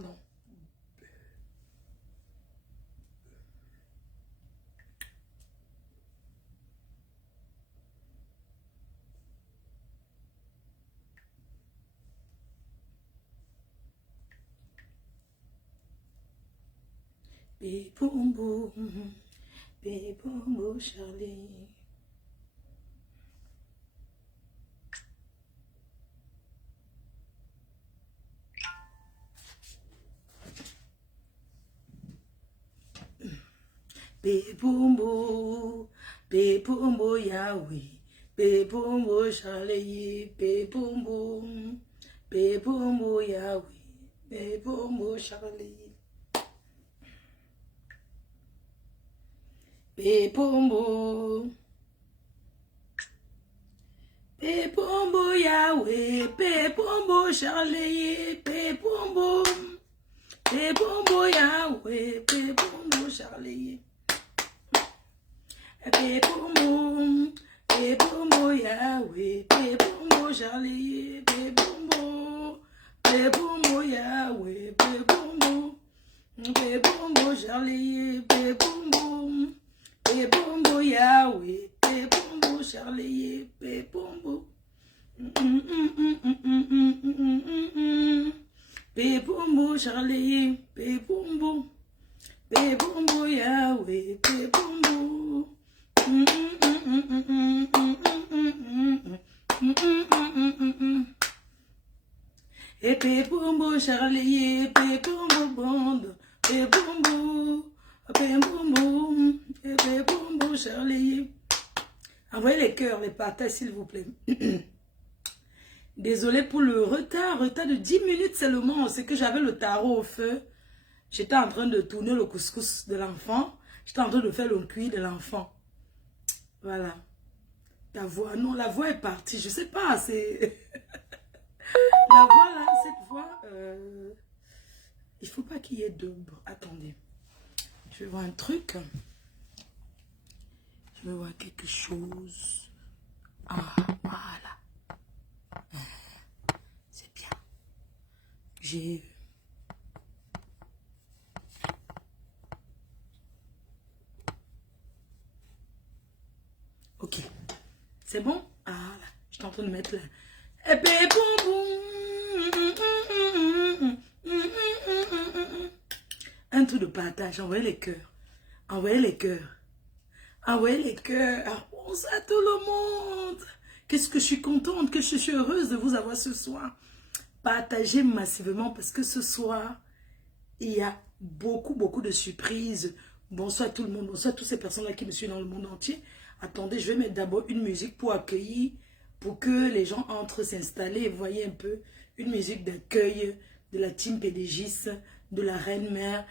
pardon. Bébombo, bébombo Charlie. Bébombo, bébombo Yahweh, bébombo Charlie, bébombo, bébombo Yahweh, bébombo Charlie. Bébombo, bébombo Yahweh, bébombo Charlie, bébombo, bébombo Yahweh, bébombo Charlie. Bébombo, bébombo Yahweh, bébombo Charlie, bébombo, bébombo Yahweh, bébombo, bébombo Charlie, bébombo, bébombo Yahweh, bébombo Charlie, bébombo. Bébombo Charlie, bébombo, bébombo Yahweh, bébombo. Et bébombo Charlie, bébombo bande, bébombo, bébombo, bébombo Charlie. Envoyez les cœurs, les partages s'il vous plaît. Désolé pour le retard de 10 minutes seulement. C'est que j'avais le tarot au feu. J'étais en train de tourner le couscous de l'enfant. J'étais en train de faire le cuit de l'enfant. Voilà. Ta voix, non, la voix est partie. Je sais pas, c'est... La voix là, cette voix, il faut pas qu'il y ait d'ombre. Attendez. Je vais voir un truc. Je vais voir quelque chose. Ah, voilà. C'est bien. J'ai... Ok. C'est bon? Ah, là. Je suis en train de mettre là. Et puis, boum, boum. Un truc de partage. Envoyez les cœurs. Envoyez les cœurs. Envoyez les cœurs. Bonsoir à tout le monde. Qu'est-ce que je suis contente, que je suis heureuse de vous avoir ce soir. Partagez massivement parce que ce soir, il y a beaucoup de surprises. Bonsoir à tout le monde. Bonsoir à toutes ces personnes-là qui me suivent dans le monde entier. Attendez, je vais mettre d'abord une musique pour accueillir, pour que les gens entrent s'installer. Vous voyez un peu une musique d'accueil de la team PDGIS, de la Reine-Mère.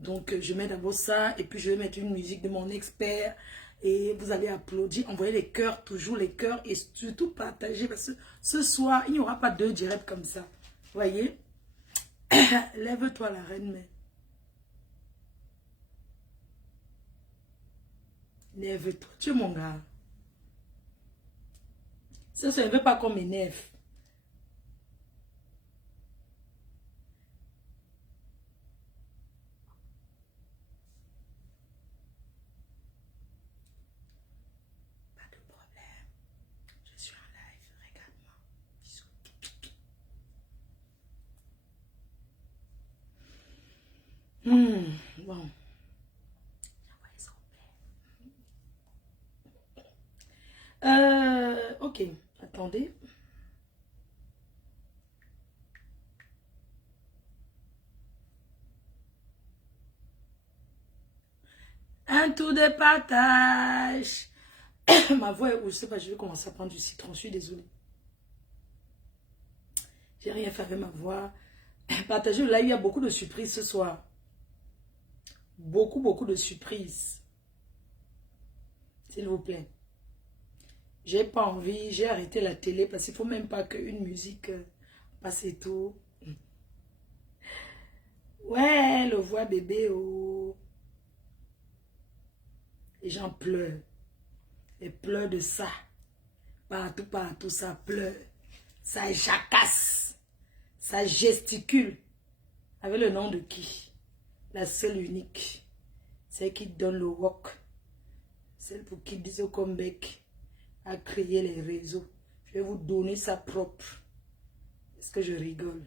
Donc, je mets d'abord ça et puis je vais mettre une musique de mon expert. Et vous allez applaudir, envoyer les cœurs, toujours les cœurs et surtout partager parce que ce soir, il n'y aura pas deux directs comme ça. Vous voyez? Lève-toi la Reine-Mère. Lève-toi, tu es mon gars. Ça ne veut pas qu'on m'énerve. Pas de problème. Je suis en live, regarde-moi. Bisous. Bon. Ok, attendez. Un tour de partage. Ma voix est où? Je sais pas, je vais commencer à prendre du citron. Je suis désolée. J'ai rien fait avec ma voix. Partagez. Là, il y a beaucoup de surprises ce soir. Beaucoup de surprises. S'il vous plaît. J'ai pas envie. J'ai arrêté la télé parce qu'il ne faut même pas qu'une musique passe et tout. Ouais, le voix bébé. Oh. Les gens pleurent. Ils pleurent de ça. Partout, ça pleure. Ça jacasse. Ça gesticule. Avec le nom de qui? La seule unique. Celle qui donne le rock. Celle pour qui dit au comeback a créé les réseaux. Je vais vous donner sa propre. Est-ce que je rigole?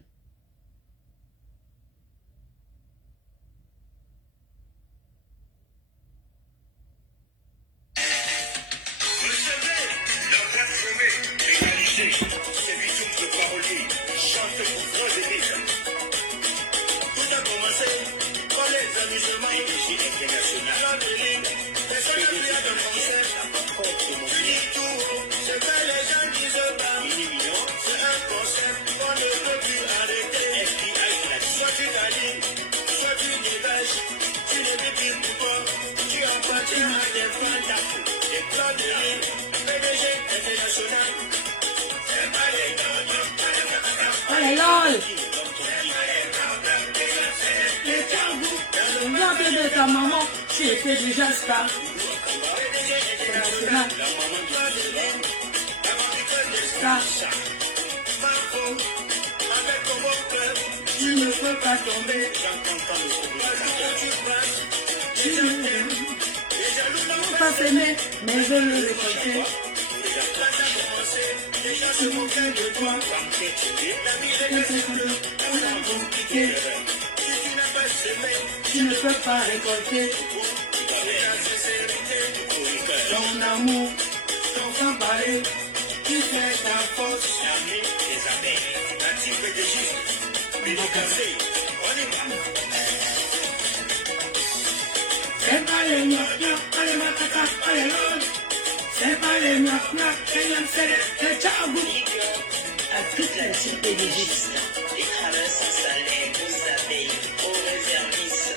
Allez, lol! De ta maman, tu étais déjà star. Star. Tu ne peux pas tomber. Tu ne peux pas s'aimer, mais je le récolter. Je m'occupe de toi. Tu ne peux pas récolter ton amour, ton parler, tu fais ta force. C'est pas les gnoc-gnoc, allez matata, allez lol. C'est pas les gnoc-gnoc, c'est le tchabou. À toutes les types de légis. Les travailleurs s'installaient aux abeilles, aux réservistes.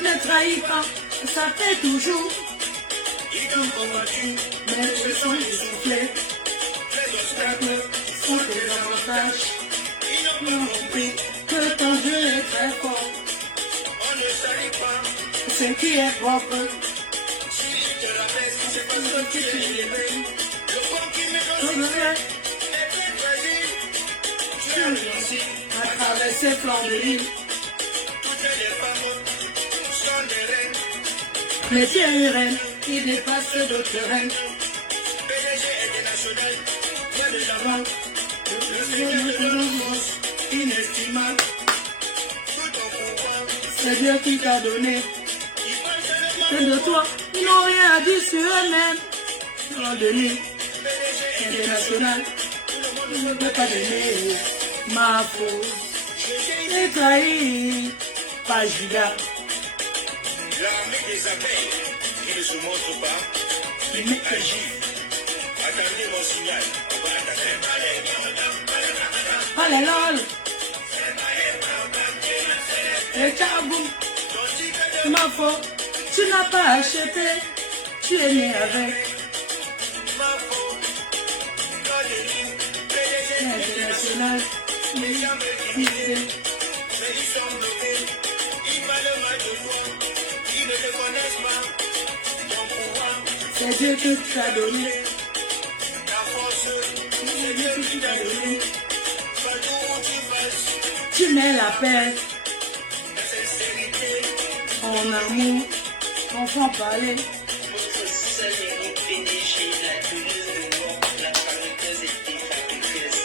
Ne trahis pas, ça fait toujours. Ils t'ont combattu, mais le sang est soufflé. Les obstacles sont des avantages. Ils n'ont pas compris que ton Dieu est très fort. On ne salit pas ce qui est propre. Si je te rappelle, c'est parce que tu es élevé. Le corps qui me donne est très fragile. Tu as réussi à traverser flanc de l'île. Toutes les femmes sont des reines. Mais tu es une reine qui dépasse d'autres reines. PDG international, viens de l'avant. Le Seigneur te renonce, inestimable. Tout ton pouvoir, c'est Dieu qui t'a donné. C'est de toi, ils n'ont rien à dire sur eux-mêmes. Flanc de l'île, international, je ne peux pas donner ma faute. J'ai trahi par Judas. L'armée des abeilles qui ne se montre pas, mais qui agit. Attendez mon signal, on va attaquer. Allez, lol! Et tchaboum! Ma faute, tu n'as pas acheté, tu es né avec. Ma faute, international, mais jamais visé. Mais ils sont bloqués, ils parlent mal de toi. Ils ne te connaissent pas, ton pouvoir, c'est Dieu qui t'a donné. Ta force, c'est Dieu qui t'a donné. Partout où tu passes, tu mets la paix, la sincérité, en amour, enfant parler. Votre seule héros PDG, la donneuse de mort, la fabriqueuse et défabriqueuse.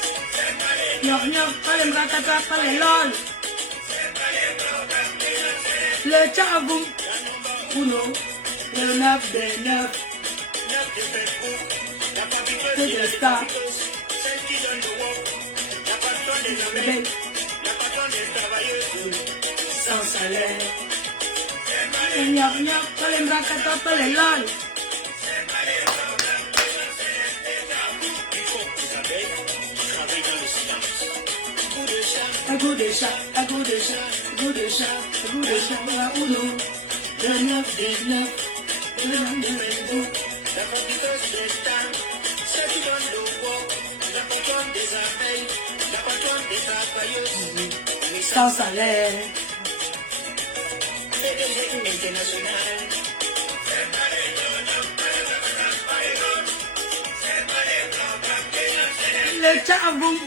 Gnoc gnoc, pas les bratata, pas les lol. Le tchabou, Uno, le 9 des 9, c'est le star, celle qui donne le work, la patronne des abeilles, la patronne des travailleuses, sans salaire. Le gnoc gnoc, pas les bratata, pas les lol. Il faut que les abeilles travaillent dans le silence. Un goût de chat, un goût de chat, un goût de chat, un goût de chat, la Uno, le 9 des 9, le 9 des 9, la fabriqueuse des stars, celle qui donne le work, la patronne des abeilles, la patronne des travailleuses, sans salaire. PDG international. Le chabon,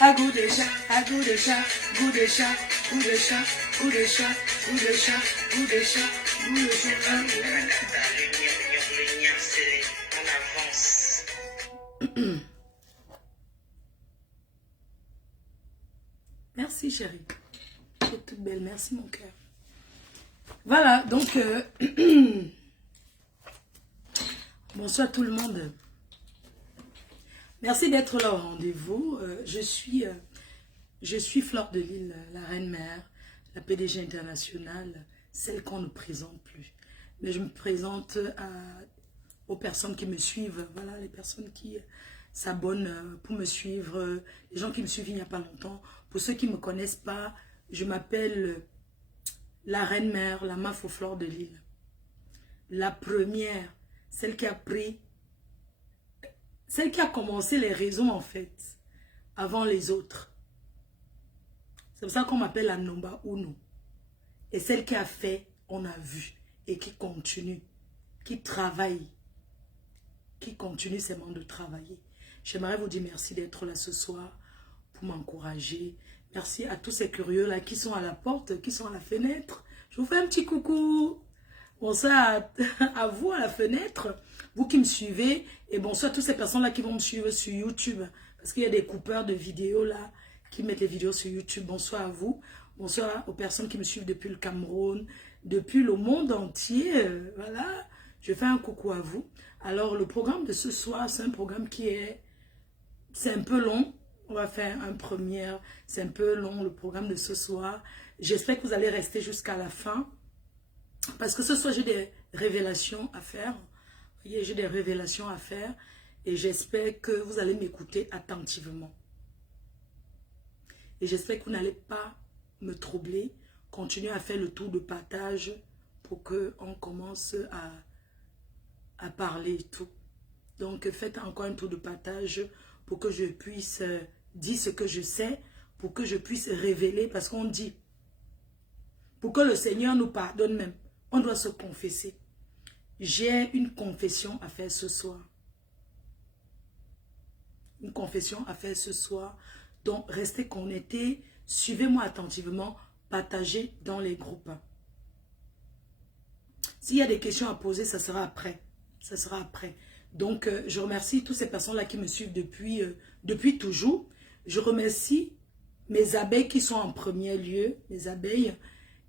à goût de chat, à goût de chat, goût de chat, goût de chat, goût de chat, goût de chat, goût de chat, goût de chat. Merci chérie. Tu es toute belle, merci mon cœur. Voilà, donc bonsoir tout le monde. Merci d'être là au rendez-vous. Je suis Fleur de Lille, la reine mère, la PDG internationale, celle qu'on ne présente plus. Mais je me présente aux personnes qui me suivent, voilà, les personnes qui s'abonnent pour me suivre, les gens qui me suivent il n'y a pas longtemps. Pour ceux qui ne me connaissent pas, je m'appelle la reine mère, la MAF aux Fleurs de Lille. La première, celle qui a commencé les réseaux en fait, avant les autres. C'est pour ça qu'on m'appelle la Nomba Uno. Et celle qui a fait, on a vu, et qui continue, qui travaille, qui continue seulement de travailler. J'aimerais vous dire merci d'être là ce soir pour m'encourager. Merci à tous ces curieux là qui sont à la porte, qui sont à la fenêtre. Je vous fais un petit coucou. Bonsoir à vous à la fenêtre, vous qui me suivez. Et bonsoir à toutes ces personnes là qui vont me suivre sur YouTube. Parce qu'il y a des coupeurs de vidéos là qui mettent les vidéos sur YouTube. Bonsoir à vous. Bonsoir aux personnes qui me suivent depuis le Cameroun, depuis le monde entier. Voilà, je fais un coucou à vous. Alors le programme de ce soir, c'est un programme c'est un peu long. On va faire un première, c'est un peu long le programme de ce soir. J'espère que vous allez rester jusqu'à la fin. Parce que ce soir, j'ai des révélations à faire. Vous voyez, j'ai des révélations à faire. Et j'espère que vous allez m'écouter attentivement. Et j'espère que vous n'allez pas me troubler. Continuez à faire le tour de partage pour qu'on commence à parler et tout. Donc, faites encore un tour de partage pour que je puisse dire ce que je sais, pour que je puisse révéler. Parce qu'on dit, pour que le Seigneur nous pardonne même, on doit se confesser. J'ai une confession à faire ce soir. Une confession à faire ce soir. Donc, restez connectés. Suivez-moi attentivement. Partagez dans les groupes. S'il y a des questions à poser, ça sera après. Ça sera après. Donc, je remercie toutes ces personnes-là qui me suivent depuis toujours. Je remercie mes abeilles qui sont en premier lieu. Mes abeilles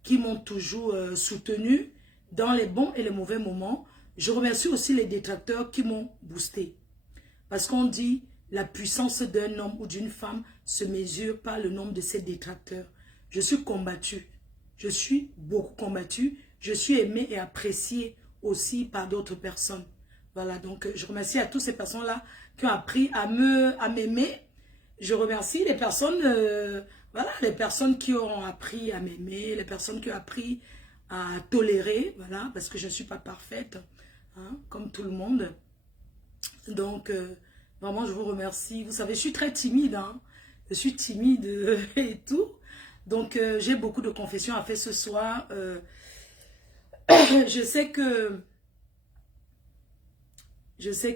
qui m'ont toujours soutenu dans les bons et les mauvais moments. Je remercie aussi les détracteurs qui m'ont boosté. Parce qu'on dit, la puissance d'un homme ou d'une femme se mesure par le nombre de ses détracteurs. Je suis combattue. Je suis beaucoup combattue. Je suis aimée et appréciée aussi par d'autres personnes. Voilà, donc je remercie à toutes ces personnes-là qui ont appris à m'aimer. Je remercie les personnes, voilà, les personnes qui ont appris à m'aimer, les personnes qui ont appris à tolérer, voilà, parce que je ne suis pas parfaite, hein, comme tout le monde. Donc, vraiment, je vous remercie. Vous savez, je suis très timide, hein. Je suis timide et tout. Donc, j'ai beaucoup de confessions à faire ce soir. Je sais que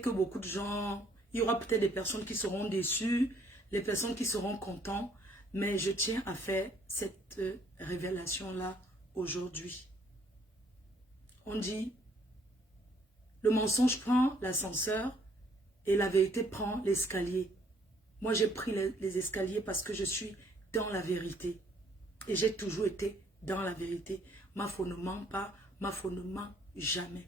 beaucoup de gens, il y aura peut-être des personnes qui seront déçues, les personnes qui seront contentes, mais je tiens à faire cette révélation-là aujourd'hui. On dit, le mensonge prend l'ascenseur et la vérité prend l'escalier. Moi, j'ai pris les escaliers parce que je suis dans la vérité. Et j'ai toujours été dans la vérité. Ma foi ne ment pas, ma foi ne ment jamais.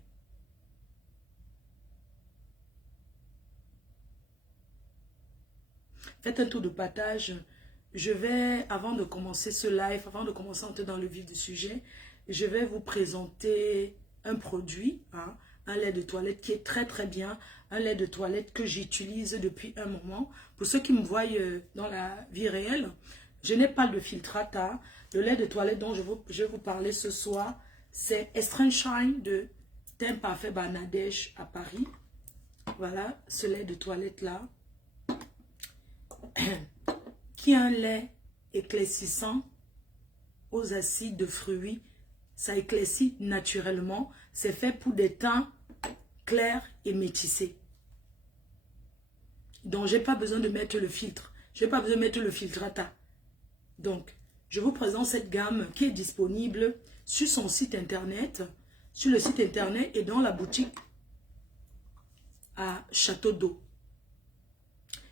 Faites un tour de partage. Je vais, avant de commencer ce live, avant de commencer à entrer dans le vif du sujet, je vais vous présenter un produit, hein, un lait de toilette qui est très très bien, un lait de toilette que j'utilise depuis un moment. Pour ceux qui me voient dans la vie réelle, je n'ai pas de filtrate. Hein. Le lait de toilette dont je vais vous parler ce soir, c'est Extreme Shine de Teint Parfait Bangladesh à Paris. Voilà, ce lait de toilette là, qui est un lait éclaircissant aux acides de fruits. Ça éclaircit naturellement. C'est fait pour des teints clairs et métissés. Donc, j'ai pas besoin de mettre le filtre. J'ai pas besoin de mettre le filtrata. Donc, je vous présente cette gamme qui est disponible sur son site internet, sur le site internet et dans la boutique à Château d'Eau.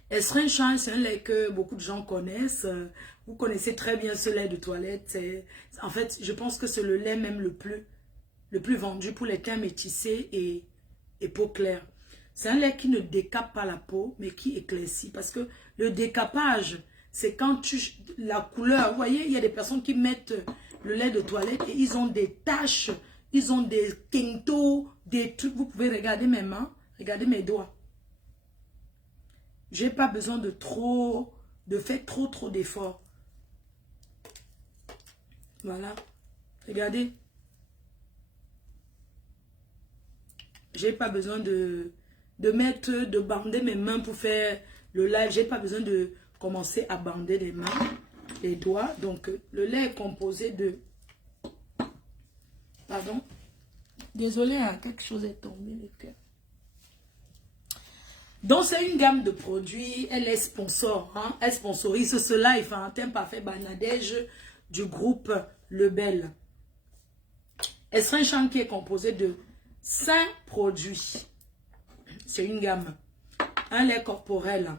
Estrin-Change, c'est un lait que beaucoup de gens connaissent. Vous connaissez très bien ce lait de toilette. En fait, je pense que c'est le lait même le plus vendu pour les teints métissés et peau claire. C'est un lait qui ne décape pas la peau, mais qui éclaircit. Parce que le décapage, c'est quand la couleur, vous voyez, il y a des personnes qui mettent le lait de toilette et ils ont des taches, ils ont des quintos, des trucs. Vous pouvez regarder mes mains, regardez mes doigts. J'ai pas besoin de faire trop d'efforts. Voilà. Regardez. J'ai pas besoin de bander mes mains pour faire le live. J'ai pas besoin de commencer à bander les mains, les doigts. Donc, le lait est composé de... Pardon. Désolé, hein, quelque chose est tombé. Le cœur. Donc, c'est une gamme de produits. Elle est sponsor. Hein? Elle sponsorise ce live. Hein? Teint parfait Banadège du groupe Lebel. Estrin-Change qui est composé de 5 produits. C'est une gamme. Un lait corporel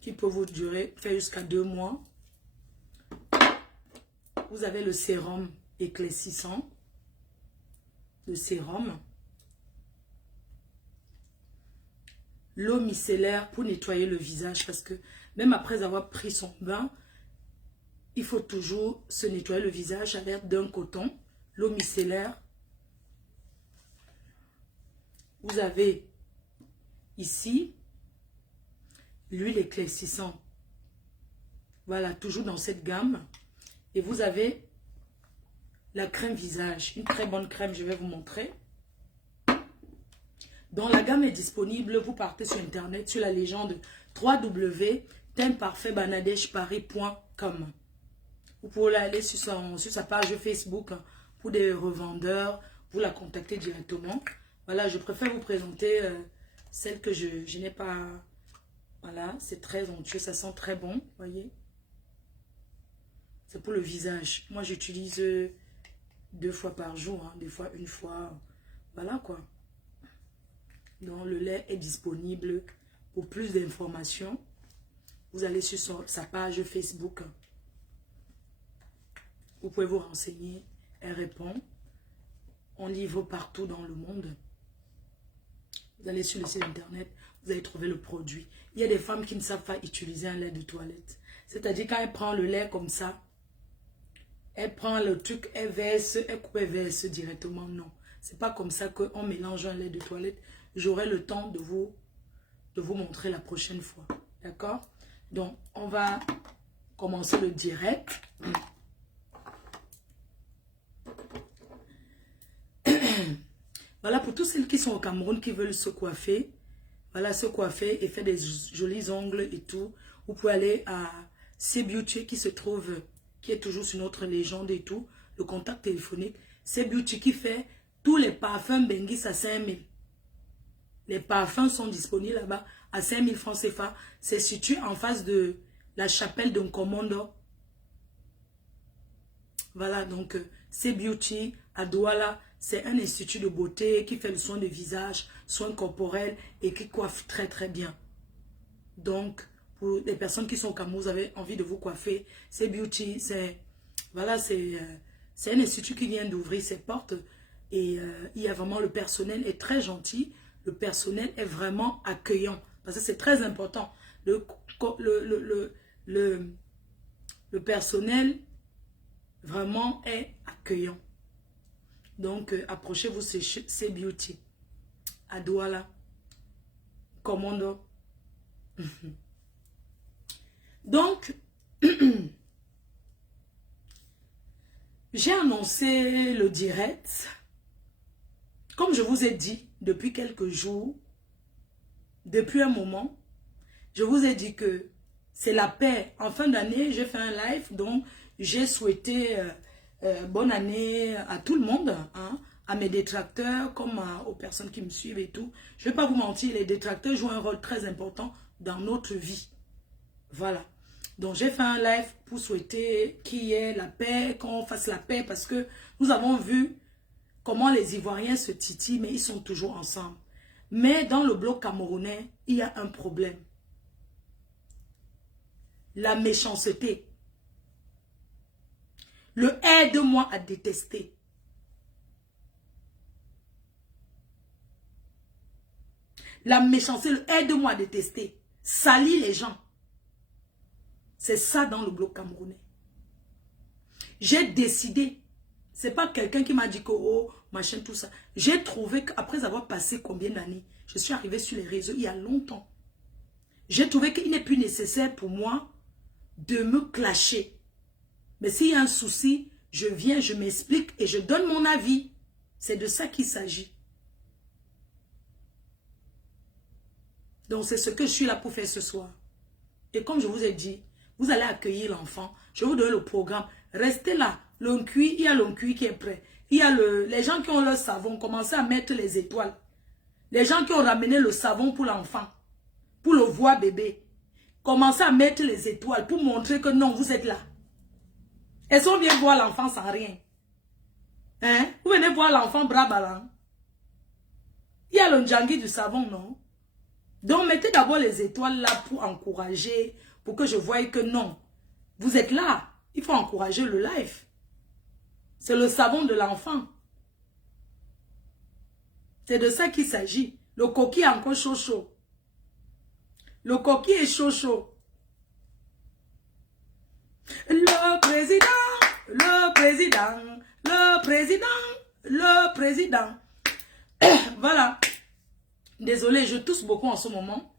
qui peut vous durer, faire jusqu'à 2 mois. Vous avez le sérum éclaircissant. Le sérum. L'eau micellaire pour nettoyer le visage. Parce que même après avoir pris son bain, il faut toujours se nettoyer le visage à l'aide d'un coton. L'eau micellaire. Vous avez ici l'huile éclaircissante. Voilà, toujours dans cette gamme. Et vous avez la crème visage. Une très bonne crème, je vais vous montrer. Donc la gamme est disponible. Vous partez sur internet, sur la légende www.teintparfaitbanadègeparis.com. Vous pouvez aller sur sa page Facebook pour des revendeurs. Vous la contactez directement. Voilà, je préfère vous présenter celle que je n'ai pas. Voilà, c'est très onctueux, ça sent très bon, voyez. C'est pour le visage. Moi, j'utilise 2 fois par jour, hein, des fois 1 fois. Voilà quoi. Donc, le lait est disponible. Pour plus d'informations, vous allez sur sa page Facebook. Vous pouvez vous renseigner. Elle répond. On livre partout dans le monde. Vous allez sur le site internet, vous allez trouver le produit. Il y a des femmes qui ne savent pas utiliser un lait de toilette. C'est-à-dire quand elle prend le lait comme ça, elle prend le truc, elle verse, elle coupe, elle verse directement. Non, c'est pas comme ça qu'on mélange un lait de toilette. J'aurai le temps de vous montrer la prochaine fois. D'accord? Donc, on va commencer le direct. Voilà, pour tous celles qui sont au Cameroun, qui veulent se coiffer, voilà, se coiffer et faire des jolis ongles et tout, vous pouvez aller à C-Beauty qui se trouve, qui est toujours sur notre légende et tout, le contact téléphonique. C-Beauty qui fait tous les parfums Bengis à 5000. Les parfums sont disponibles là-bas à 5000 francs CFA. C'est situé en face de la chapelle d'un commando. Voilà, donc C-Beauty à Douala. C'est un institut de beauté qui fait le soin de visage, soins corporels et qui coiffe très très bien. Donc, pour les personnes qui sont au Cameroun, vous avez envie de vous coiffer, c'est Beauty, voilà, c'est un institut qui vient d'ouvrir ses portes et il y a vraiment, le personnel est très gentil, le personnel est vraiment accueillant parce que c'est très important. Le personnel vraiment est accueillant. Donc, approchez-vous, c'est Beauty. À Douala. Commando. Donc, j'ai annoncé le direct. Comme je vous ai dit, depuis quelques jours, depuis un moment, je vous ai dit que c'est la paix. En fin d'année, j'ai fait un live, donc j'ai souhaité bonne année à tout le monde, hein, à mes détracteurs, comme aux personnes qui me suivent et tout. Je ne vais pas vous mentir, les détracteurs jouent un rôle très important dans notre vie. Voilà. Donc, j'ai fait un live pour souhaiter qu'il y ait la paix, qu'on fasse la paix, parce que nous avons vu comment les Ivoiriens se titillent, mais ils sont toujours ensemble. Mais dans le bloc camerounais, il y a un problème. La méchanceté. Le aide-moi à détester. La méchanceté, le aide-moi à détester. Salir les gens. C'est ça dans le bloc camerounais. J'ai décidé. C'est pas quelqu'un qui m'a dit que oh, machin, tout ça. J'ai trouvé qu'après avoir passé combien d'années, je suis arrivée sur les réseaux il y a longtemps. J'ai trouvé qu'il n'est plus nécessaire pour moi de me clasher. Mais s'il y a un souci, je viens, je m'explique et je donne mon avis. C'est de ça qu'il s'agit. Donc c'est ce que je suis là pour faire ce soir. Et comme je vous ai dit, vous allez accueillir l'enfant. Je vais vous donner le programme. Restez là. L'oncuit, il y a l'oncuit qui est prêt. Il y a les gens qui ont leur savon. Commencez à mettre les étoiles. Les gens qui ont ramené le savon pour l'enfant. Pour le voir bébé. Commencez à mettre les étoiles pour montrer que non, vous êtes là. Est-ce qu'on vient voir l'enfant sans rien? Hein? Vous venez voir l'enfant bras ballants. Il y a le njangui du savon, non? Donc, mettez d'abord les étoiles là pour encourager, pour que je voie que non, vous êtes là. Il faut encourager le live. C'est le savon de l'enfant. C'est de ça qu'il s'agit. Le coquille est encore chaud chaud. Le coquille est chaud chaud. Le président, le président, le président, le président. Voilà. Désolé, je tousse beaucoup en ce moment.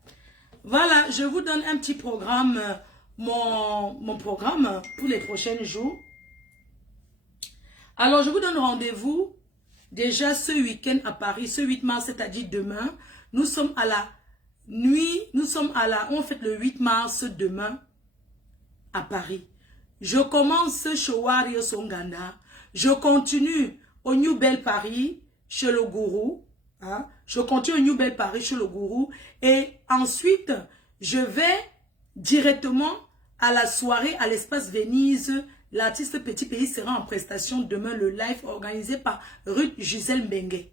Voilà, je vous donne un petit programme, mon programme pour les prochains jours. Alors, je vous donne rendez-vous déjà ce week-end à Paris, ce 8 mars, c'est-à-dire demain. Nous sommes à la nuit, on fête le 8 mars demain à Paris. Je commence chez Wario Songanda. Je continue au New Bell Paris, chez le gourou. Hein? Je continue au New Bell Paris, chez le gourou. Et ensuite, je vais directement à la soirée à l'espace Venise. L'artiste Petit Pays sera en prestation demain, le live organisé par Ruth Gisèle Mbengue.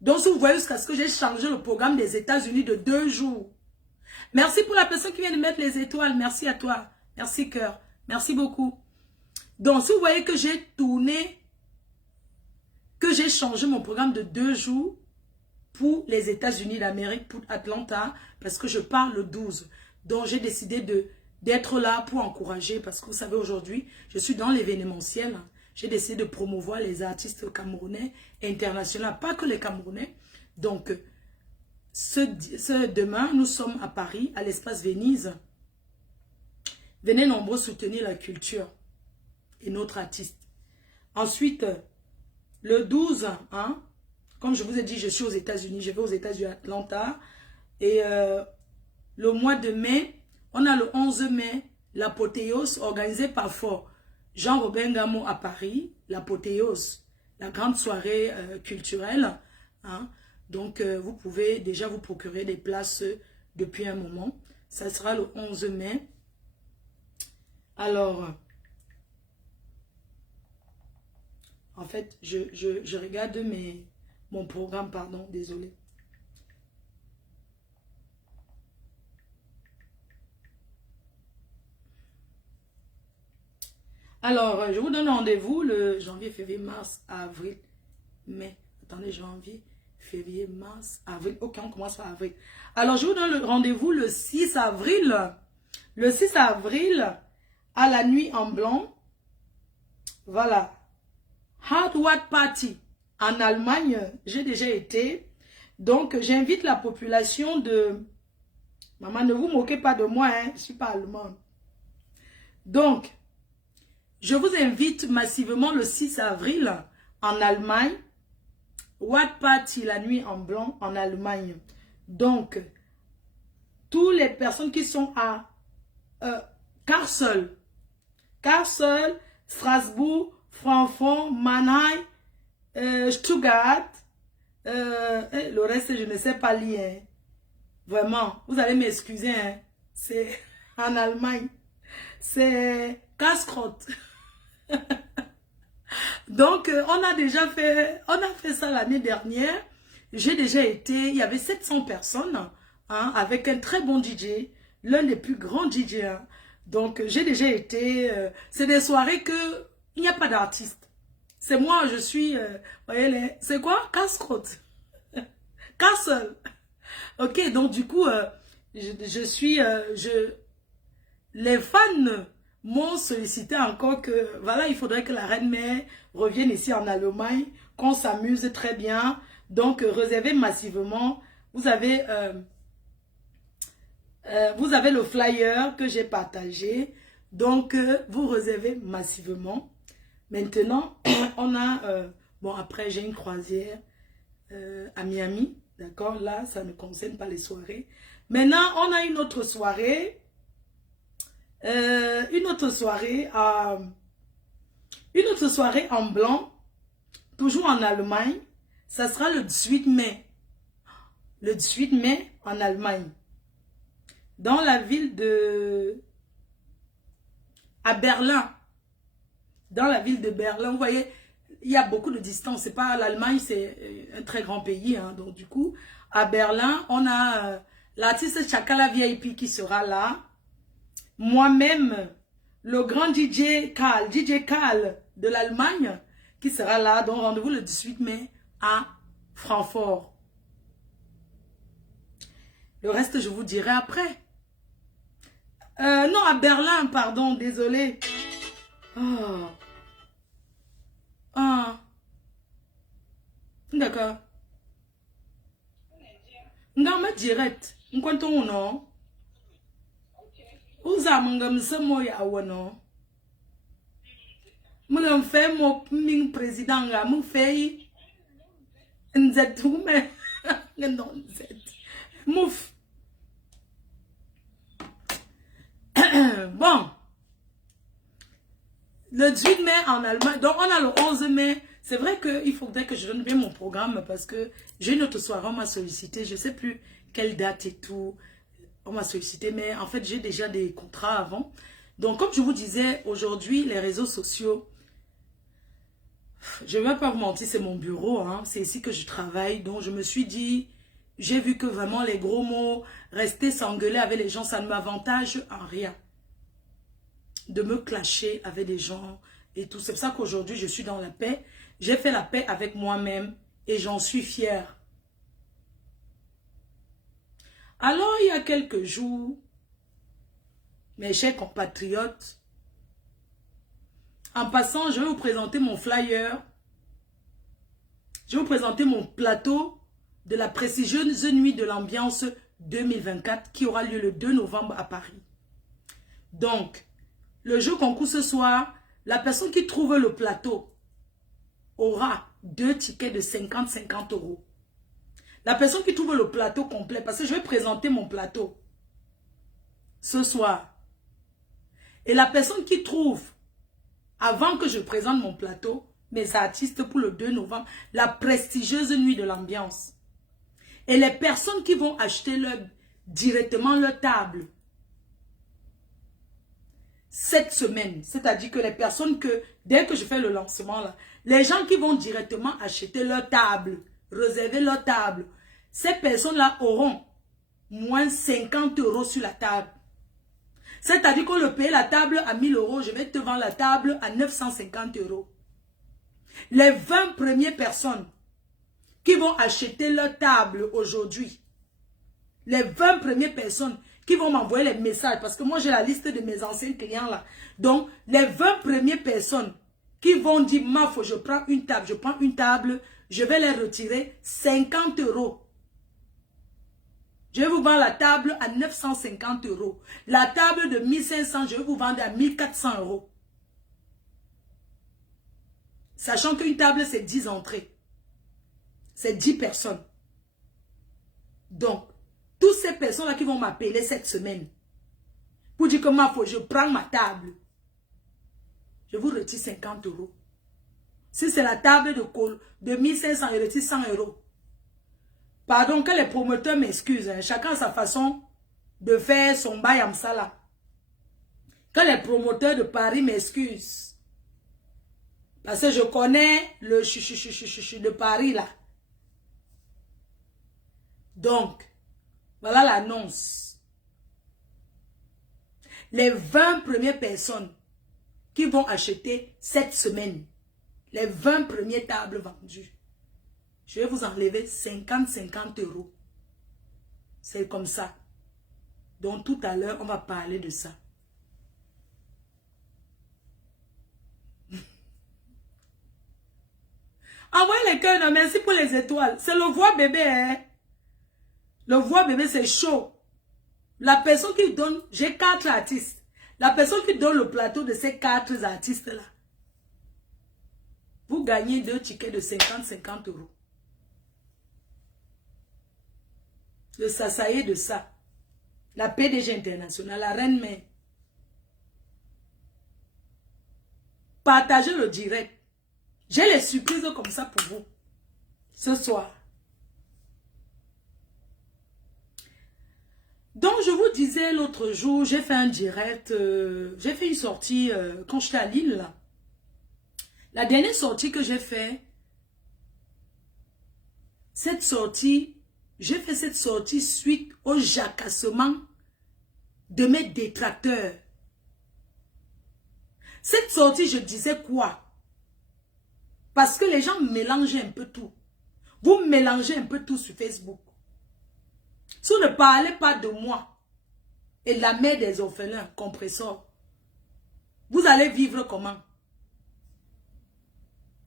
Donc, si vous voyez jusqu'à ce que j'ai changé le programme des États-Unis de 2 jours. Merci pour la personne qui vient de mettre les étoiles. Merci à toi. Merci, cœur. Merci beaucoup. Donc, si vous voyez que j'ai tourné, que j'ai changé mon programme de 2 jours pour les États-Unis d'Amérique, pour Atlanta, parce que je pars le 12. Donc, j'ai décidé d'être là pour encourager, parce que vous savez, aujourd'hui, je suis dans l'événementiel. J'ai décidé de promouvoir les artistes camerounais et internationaux, pas que les Camerounais. Donc, demain, nous sommes à Paris, à l'espace Venise. Venez nombreux soutenir la culture et notre artiste. Ensuite, le 12, hein, comme je vous ai dit, je suis aux États-Unis, je vais aux États-Unis, Atlanta. Et le mois de mai, on a le 11 mai, l'apothéose organisée par Fort Jean-Robin Gamo à Paris, l'apothéose, la grande soirée culturelle. Hein. Donc, vous pouvez déjà vous procurer des places depuis un moment. Ça sera le 11 mai. Alors, en fait, je regarde mon programme, pardon, désolé. Alors, je vous donne rendez-vous le janvier, février, mars, avril, mai. Attendez, janvier, février, mars, avril. Ok, on commence par avril. Alors, je vous donne le rendez-vous le 6 avril. Le 6 avril, à la nuit en blanc. Voilà. Hardwood Party en Allemagne, j'ai déjà été. Donc, j'invite la population de... Maman, ne vous moquez pas de moi, hein? Je ne suis pas allemande. Donc, je vous invite massivement le 6 avril en Allemagne. What Party, la nuit en blanc en Allemagne. Donc, toutes les personnes qui sont à Kassel, Strasbourg, Francfort, Mannheim, Stuttgart, le reste, je ne sais pas lire. Hein. Vraiment, vous allez m'excuser. Hein. C'est en Allemagne. C'est casse-crotte. Donc, on a fait ça l'année dernière. J'ai déjà été, il y avait 700 personnes hein, avec un très bon DJ, l'un des plus grands DJ. Hein. Donc, j'ai déjà été, c'est des soirées que il n'y a pas d'artiste. C'est moi, je suis, voyez, c'est quoi? Casse-crotte. Castle. Ok, donc du coup, les fans m'ont sollicité encore que, voilà, il faudrait que la Reine-Mère revienne ici en Allemagne, qu'on s'amuse très bien. Donc, réservez massivement. Vous avez le flyer que j'ai partagé. Donc, vous réservez massivement. Maintenant, on a, bon, après, j'ai une croisière à Miami. D'accord? Là, ça ne concerne pas les soirées. Maintenant, on a une autre soirée. Une autre soirée en blanc, toujours en Allemagne. Ça sera le 18 mai. Le 18 mai en Allemagne. Dans la ville de... à Berlin. Dans la ville de Berlin, vous voyez, il y a beaucoup de distance. C'est pas l'Allemagne, c'est un très grand pays. Hein. Donc du coup, à Berlin, on a l'artiste Chakala VIP qui sera là. Moi-même, le grand DJ Karl de l'Allemagne qui sera là. Donc rendez-vous le 18 mai à Francfort. Le reste, je vous dirai après. Non, à Berlin, pardon, désolé. Oh. Ah. D'accord. Non, mais direct. N'quanton non. Uza mangam se moya wano. Mungam fe mo ming président nga mung fe nzet hume. Non nzet. Mouf. Bon. Le 18 mai en Allemagne. Donc on a le 11 mai. C'est vrai qu'il faudrait que je donne bien mon programme parce que j'ai une autre soirée, on m'a sollicité. Je ne sais plus quelle date et tout. On m'a sollicité, mais en fait, j'ai déjà des contrats avant. Donc, comme je vous disais, aujourd'hui, les réseaux sociaux, je ne vais pas vous mentir, c'est mon bureau. Hein, c'est ici que je travaille. Donc, je me suis dit, j'ai vu que vraiment les gros mots, rester s'engueuler avec les gens, ça ne m'avantage en rien. De me clasher avec des gens et tout. C'est pour ça qu'aujourd'hui, je suis dans la paix. J'ai fait la paix avec moi-même et j'en suis fière. Alors, il y a quelques jours, mes chers compatriotes, en passant, je vais vous présenter mon flyer. Je vais vous présenter mon plateau de la prestigieuse nuit de l'ambiance 2024 qui aura lieu le 2 novembre à Paris. Donc, le jeu concours ce soir, la personne qui trouve le plateau aura 2 tickets de 50 €. La personne qui trouve le plateau complet, parce que je vais présenter mon plateau ce soir. Et la personne qui trouve, avant que je présente mon plateau, mes artistes pour le 2 novembre, la prestigieuse nuit de l'ambiance. Et les personnes qui vont acheter directement leur table cette semaine, c'est-à-dire que les personnes que, dès que je fais le lancement, là, les gens qui vont directement acheter leur table, réserver leur table, ces personnes-là auront moins 50 € sur la table. C'est-à-dire qu'on le paye la table à 1000 €, je vais te vendre la table à 950 €. Les 20 premières personnes qui vont acheter leur table aujourd'hui, les 20 premières personnes qui vont m'envoyer les messages, parce que moi j'ai la liste de mes anciens clients là. Donc, les 20 premières personnes qui vont dire, Maf, je prends une table, je vais les retirer 50 €. Je vais vous vendre la table à 950 €. La table de 1500, je vais vous vendre à 1400 €. Sachant qu'une table, c'est 10 entrées. C'est 10 personnes. Donc, toutes ces personnes-là qui vont m'appeler cette semaine, pour dire que je prends ma table, je vous retire 50 €. Si c'est la table de 1500 euros, 600 euros. Pardon, que les promoteurs m'excusent. Hein. Chacun a sa façon de faire son bail en ça là. Que les promoteurs de Paris m'excusent. Parce que je connais le de Paris là. Donc, voilà l'annonce. Les 20 premières personnes qui vont acheter cette semaine, les 20 premières tables vendues, je vais vous enlever 50 euros. C'est comme ça. Donc tout à l'heure, on va parler de ça. Envoyez les cœurs, non, merci pour les étoiles. C'est le voix bébé, hein. Le voix bébé, c'est chaud. La personne qui donne, j'ai 4 artistes. La personne qui donne le plateau de ces 4 artistes-là, vous gagnez 2 tickets de 50 euros. Le Sasaye de ça. La PDG internationale, la reine mère. Partagez le direct. J'ai les surprises comme ça pour vous. Ce soir. Donc, je vous disais l'autre jour, j'ai fait un direct, j'ai fait une sortie quand j'étais à Lille. Là. La dernière sortie que j'ai fait, cette sortie, j'ai fait cette sortie suite au jacassement de mes détracteurs. Cette sortie, je disais quoi? Parce que les gens mélangeaient un peu tout. Vous mélangez un peu tout sur Facebook. Si vous ne parlez pas de moi et de la mère des orphelins, compresseur, vous allez vivre comment?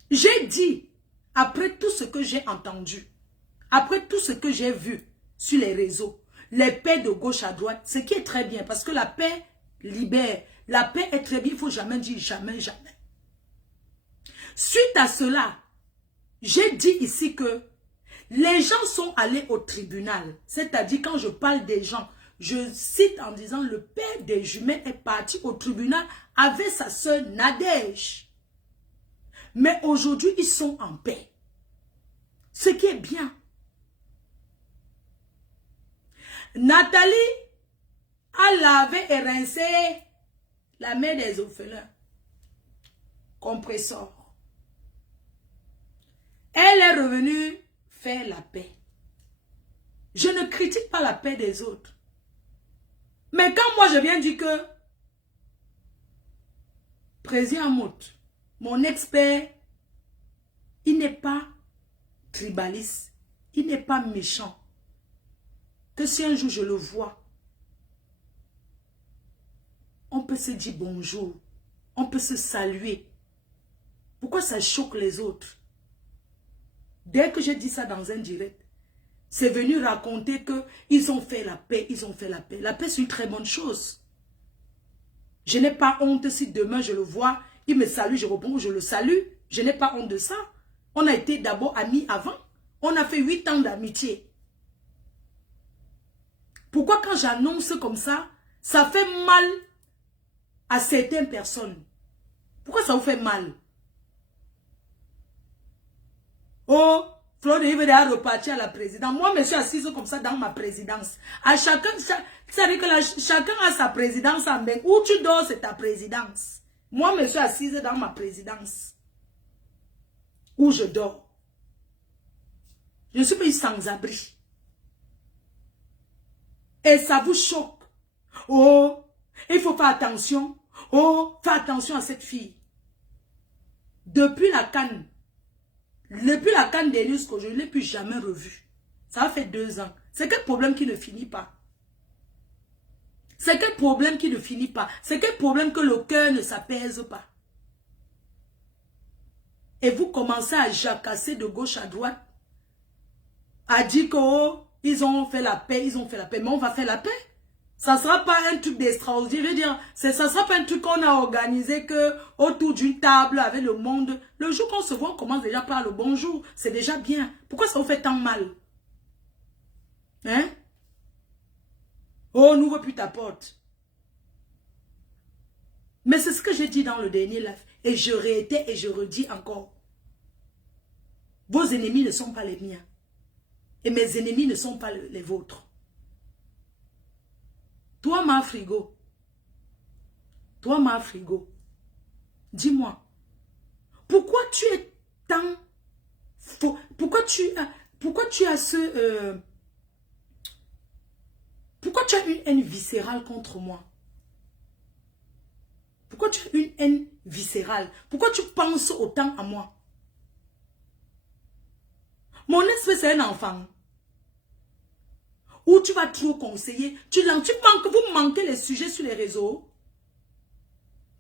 J'ai dit, après tout ce que j'ai entendu, après tout ce que j'ai vu sur les réseaux, les paix de gauche à droite, ce qui est très bien, parce que la paix libère. La paix est très bien, il ne faut jamais dire jamais, jamais. Suite à cela, j'ai dit ici que les gens sont allés au tribunal. C'est-à-dire, quand je parle des gens, je cite en disant le père des jumelles est parti au tribunal avec sa sœur Nadège. Mais aujourd'hui, ils sont en paix. Ce qui est bien. Nathalie a lavé et rincé la mère des orphelins. Compresseur. Elle est revenue faire la paix. Je ne critique pas la paix des autres. Mais quand moi je viens dire que Président Mout, mon expert, il n'est pas tribaliste, il n'est pas méchant. Que si un jour je le vois, on peut se dire bonjour, on peut se saluer. Pourquoi ça choque les autres? Dès que j'ai dit ça dans un direct, c'est venu raconter qu'ils ont fait la paix, ils ont fait la paix. La paix, c'est une très bonne chose. Je n'ai pas honte si demain je le vois, il me salue, je réponds, je le salue. Je n'ai pas honte de ça. On a été d'abord amis avant. On a fait 8 ans d'amitié. Pourquoi quand j'annonce comme ça, ça fait mal à certaines personnes? Pourquoi ça vous fait mal? Oh, Claude Yves a reparti à la présidence. Moi, je suis assise comme ça dans ma présidence. À chacun, c'est-à-dire que chacun a sa présidence en main. Où tu dors, c'est ta présidence. Moi, je suis assise dans ma présidence. Où je dors. Je ne suis pas sans-abri. Et ça vous choque. Oh, il faut faire attention. Oh, fais attention à cette fille. Depuis la CAN d'Elius, que je ne l'ai plus jamais revue. Ça a fait 2 ans. C'est quel problème qui ne finit pas? C'est quel problème qui ne finit pas? C'est quel problème que le cœur ne s'apaise pas? Et vous commencez à jacasser de gauche à droite, à dire que oh, ils ont fait la paix, ils ont fait la paix. Mais on va faire la paix. Ça ne sera pas un truc d'extraordinaire. Je veux dire, ça ne sera pas un truc qu'on a organisé que autour d'une table avec le monde. Le jour qu'on se voit, on commence déjà par le bonjour. C'est déjà bien. Pourquoi ça vous fait tant mal? Hein? Oh, n'ouvre plus ta porte. Mais c'est ce que j'ai dit dans le dernier live. Et je réitère et je redis encore. Vos ennemis ne sont pas les miens. Et mes ennemis ne sont pas les vôtres. Toi, ma frigo. Toi, ma frigo. Dis-moi. Pourquoi tu es tant... Pourquoi tu as ce... pourquoi tu as une haine viscérale contre moi? Pourquoi tu as une haine viscérale? Pourquoi tu penses autant à moi? Mon espèce c'est un enfant. Ou tu vas trop conseiller. Vous manquez les sujets sur les réseaux.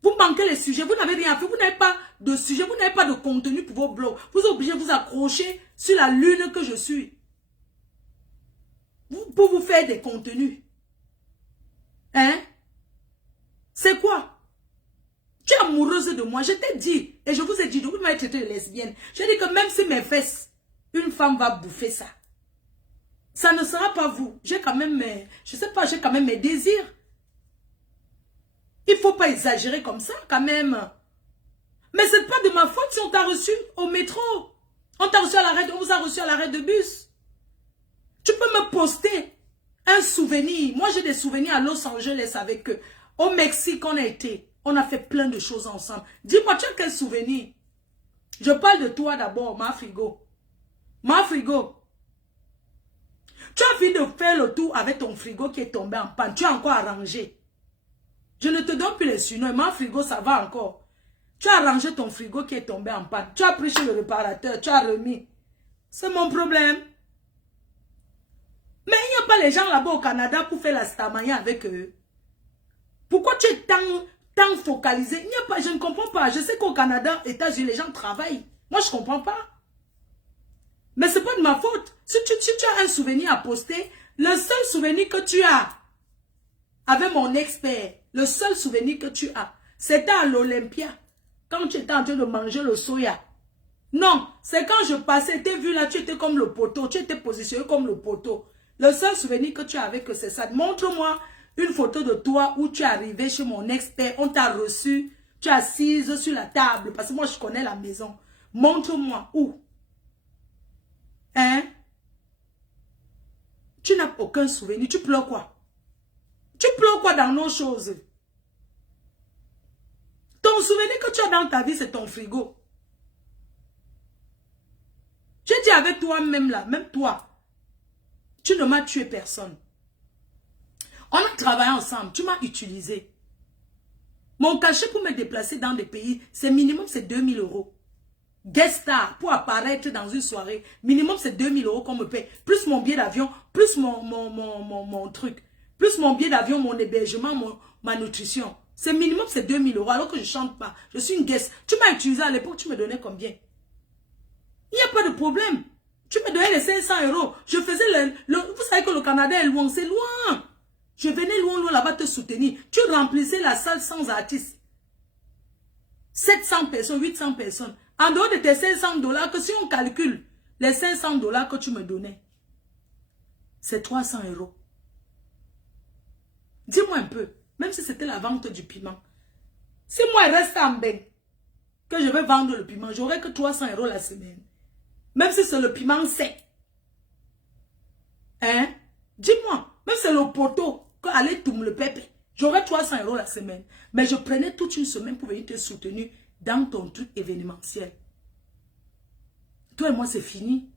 Vous manquez les sujets. Vous n'avez rien fait. Vous n'avez pas de sujet. Vous n'avez pas de contenu pour vos blogs. Vous êtes obligé de vous accrocher sur la lune que je suis. Pour vous faire des contenus. Hein? C'est quoi? Tu es amoureuse de moi. Je t'ai dit. Et je vous ai dit. Vous m'avez traité de lesbienne. Je dis que même si mes fesses, une femme va bouffer ça. Ça ne sera pas vous. J'ai quand même mes... Je sais pas, j'ai quand même mes désirs. Il ne faut pas exagérer comme ça quand même. Mais ce n'est pas de ma faute si on t'a reçu au métro. On t'a reçu à l'arrêt, on vous a reçu à l'arrêt de bus. Tu peux me poster un souvenir. Moi, j'ai des souvenirs à Los Angeles avec eux. Au Mexique, on a été. On a fait plein de choses ensemble. Dis-moi, tu as quel souvenir? Je parle de toi d'abord, ma frigo. Ma frigo. Tu as fini de faire le tour avec ton frigo qui est tombé en panne. Tu as encore arrangé. Je ne te donne plus les surnoms. Ma frigo, ça va encore. Tu as arrangé ton frigo qui est tombé en panne. Tu as pris chez le réparateur. Tu as remis. C'est mon problème. Mais il n'y a pas les gens là-bas au Canada pour faire la stamaya avec eux. Pourquoi tu es tant focalisé? Il n'y a pas, je ne comprends pas. Je sais qu'au Canada, aux États-Unis, les gens travaillent. Moi, je ne comprends pas. Mais ce n'est pas de ma faute. Si tu as un souvenir à poster, le seul souvenir que tu as avec mon expert, le seul souvenir que tu as, c'était à l'Olympia, quand tu étais en train de manger le soya. Non, c'est quand je passais, tu vu là, tu étais comme le poteau, tu étais positionné comme le poteau. Le seul souvenir que tu as avec, c'est ça. Montre-moi une photo de toi où tu es arrivé chez mon expert, on t'a reçu, tu es assise sur la table, parce que moi je connais la maison. Montre-moi où. Hein? Tu n'as aucun souvenir. Tu pleures quoi? Tu pleures quoi dans nos choses? Ton souvenir que tu as dans ta vie, c'est ton frigo. J'ai dit avec toi-même là, même toi, tu ne m'as tué personne. On a travaillé ensemble, tu m'as utilisé. Mon cachet pour me déplacer dans des pays, c'est minimum, c'est 2000 €. Guest star, pour apparaître dans une soirée, minimum c'est 2000 € qu'on me paie. Plus mon billet d'avion, plus mon truc. Plus mon billet d'avion, mon hébergement, ma nutrition. C'est minimum c'est 2000 € alors que je ne chante pas. Je suis une guest. Tu m'as utilisé à l'époque, tu me donnais combien? Il n'y a pas de problème. Tu me donnais les 500 €. Je faisais vous savez que le Canada est loin, c'est loin. Je venais loin là-bas te soutenir. Tu remplissais la salle sans artiste. 700 personnes, 800 personnes. En dehors de tes 500 $, que si on calcule les 500 $ que tu me donnais, c'est 300 €. Dis-moi un peu, même si c'était la vente du piment. Si moi, il reste en bain, que je vais vendre le piment, j'aurai que 300 € la semaine. Même si c'est le piment sec. Hein? Dis-moi, même si c'est le poteau, que allez tout le pépé, j'aurai 300 € la semaine. Mais je prenais toute une semaine pour venir te soutenir dans ton truc événementiel. Toi et moi, c'est fini.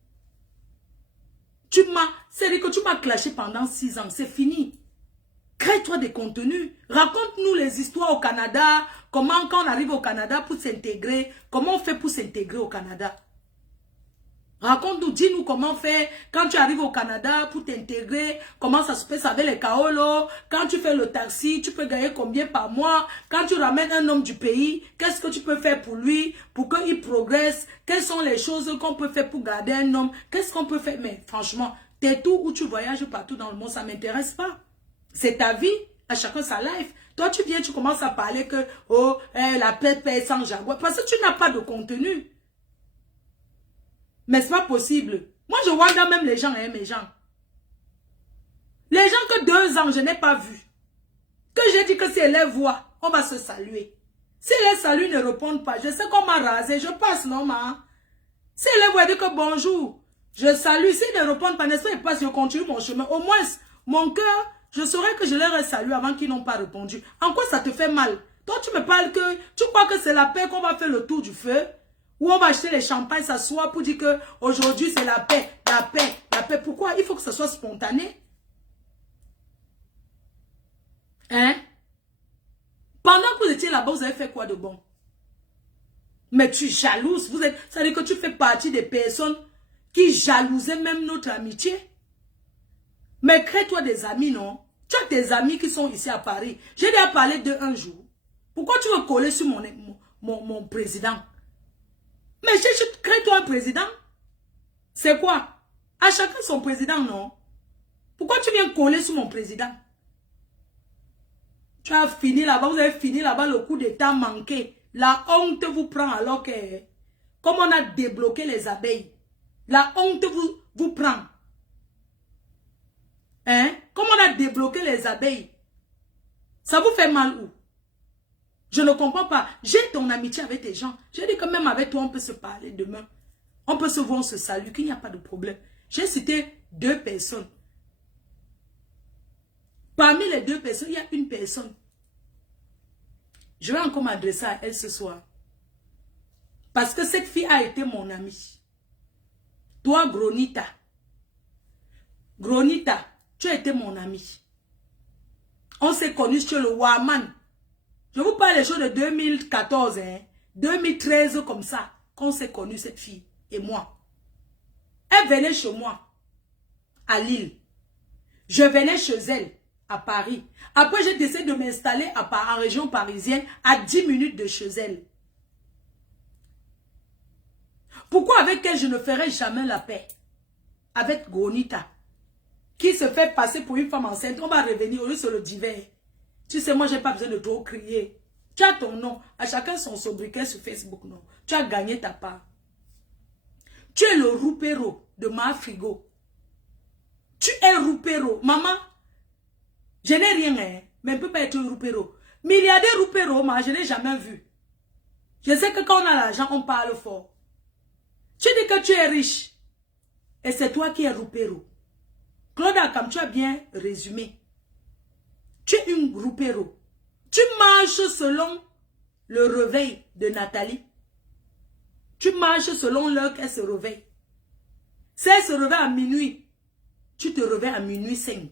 C'est-à-dire que tu m'as clashé pendant 6 ans, c'est fini. Crée-toi des contenus. Raconte-nous les histoires au Canada, comment quand on arrive au Canada pour s'intégrer, comment on fait pour s'intégrer au Canada. Raconte-nous, dis-nous comment faire quand tu arrives au Canada pour t'intégrer, comment ça se passe avec les kaolos, quand tu fais le taxi, tu peux gagner combien par mois, quand tu ramènes un homme du pays, qu'est-ce que tu peux faire pour lui, pour qu'il progresse, quelles sont les choses qu'on peut faire pour garder un homme, qu'est-ce qu'on peut faire, mais franchement, t'es tout où tu voyages partout dans le monde, ça ne m'intéresse pas. C'est ta vie, à chacun sa life. Toi, tu viens, tu commences à parler que, oh, la paix sans jaguar, parce que tu n'as pas de contenu. Mais ce n'est pas possible. Moi, je vois quand même les gens, hein, mes gens. Les gens que 2 ans, je n'ai pas vu. Que j'ai dit que si elle les voit, on va se saluer. Si les saluts ne répondent pas, je sais qu'on m'a rasé, je passe, non, ma. Si elle va dire que bonjour, je salue, si ils ne répondent pas, n'est-ce pas, ils passent, je continue mon chemin. Au moins, mon cœur, je saurais que je leur ai salué avant qu'ils n'ont pas répondu. En quoi ça te fait mal? Toi, tu me parles que, tu crois que c'est la paix qu'on va faire le tour du feu? Ou on va acheter les champagnes, s'asseoir pour dire que aujourd'hui c'est la paix, la paix, la paix. Pourquoi? Il faut que ça soit spontané. Hein? Pendant que vous étiez là-bas, vous avez fait quoi de bon? Mais tu es jalouse. Ça veut dire que tu fais partie des personnes qui jalousaient même notre amitié. Mais crée-toi des amis, non? Tu as des amis qui sont ici à Paris. J'ai déjà parlé d'eux un jour. Pourquoi tu veux coller sur mon président? Mais crée-toi un président. C'est quoi? À chacun son président, non? Pourquoi tu viens coller sur mon président? Tu as fini là-bas, vous avez fini là-bas, le coup d'état manqué. La honte vous prend alors que, comme on a débloqué les abeilles, la honte vous prend. Hein? Comme on a débloqué les abeilles, ça vous fait mal où? Je ne comprends pas. J'ai ton amitié avec tes gens. J'ai dit que même avec toi, on peut se parler demain. On peut se voir, on se salue, qu'il n'y a pas de problème. J'ai cité 2 personnes. Parmi les 2 personnes, il y a une personne. Je vais encore m'adresser à elle ce soir. Parce que cette fille a été mon amie. Toi, Gronita. Gronita, tu as été mon amie. On s'est connus sur le Warman. Je vous parle des choses de 2014, hein. 2013 comme ça. Qu'on s'est connus, cette fille et moi. Elle venait chez moi. À Lille. Je venais chez elle. À Paris. Après, j'ai décidé de m'installer en région parisienne à 10 minutes de chez elle. Pourquoi avec elle, je ne ferai jamais la paix? Avec Gronita, qui se fait passer pour une femme enceinte. On va revenir au lieu sur le divers. Tu sais, moi, j'ai pas besoin de trop crier. Tu as ton nom. À chacun son sobriquet sur Facebook, non. Tu as gagné ta part. Tu es le roupéro de ma frigo. Tu es roupéro. Maman, je n'ai rien, hein, mais je ne peux pas être un roupéro. Milliardaire roupéro, moi, je n'ai jamais vu. Je sais que quand on a l'argent, on parle fort. Tu dis que tu es riche. Et c'est toi qui es roupéro. Claude Akam, tu as bien résumé. Tu es une roupéro. Tu marches selon le réveil de Nathalie. Tu marches selon l'heure qu'elle se réveille. Si elle se réveille à minuit, tu te réveilles à minuit 5.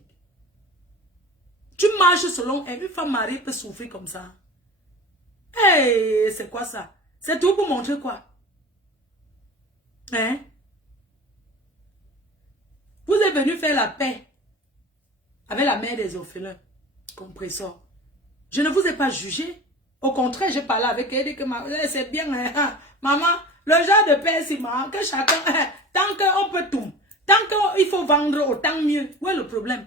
Tu marches selon elle. Une femme mariée peut souffrir comme ça. Hey, c'est quoi ça? C'est tout pour montrer quoi? Hein? Vous êtes venu faire la paix avec la mère des orphelins. Compresseur. Je ne vous ai pas jugé. Au contraire, j'ai parlé avec elle. C'est bien, hein? Maman, le genre de paix, c'est marrant. Que chacun, tant qu'on peut tout. Tant qu'il faut vendre, autant mieux. Où est le problème?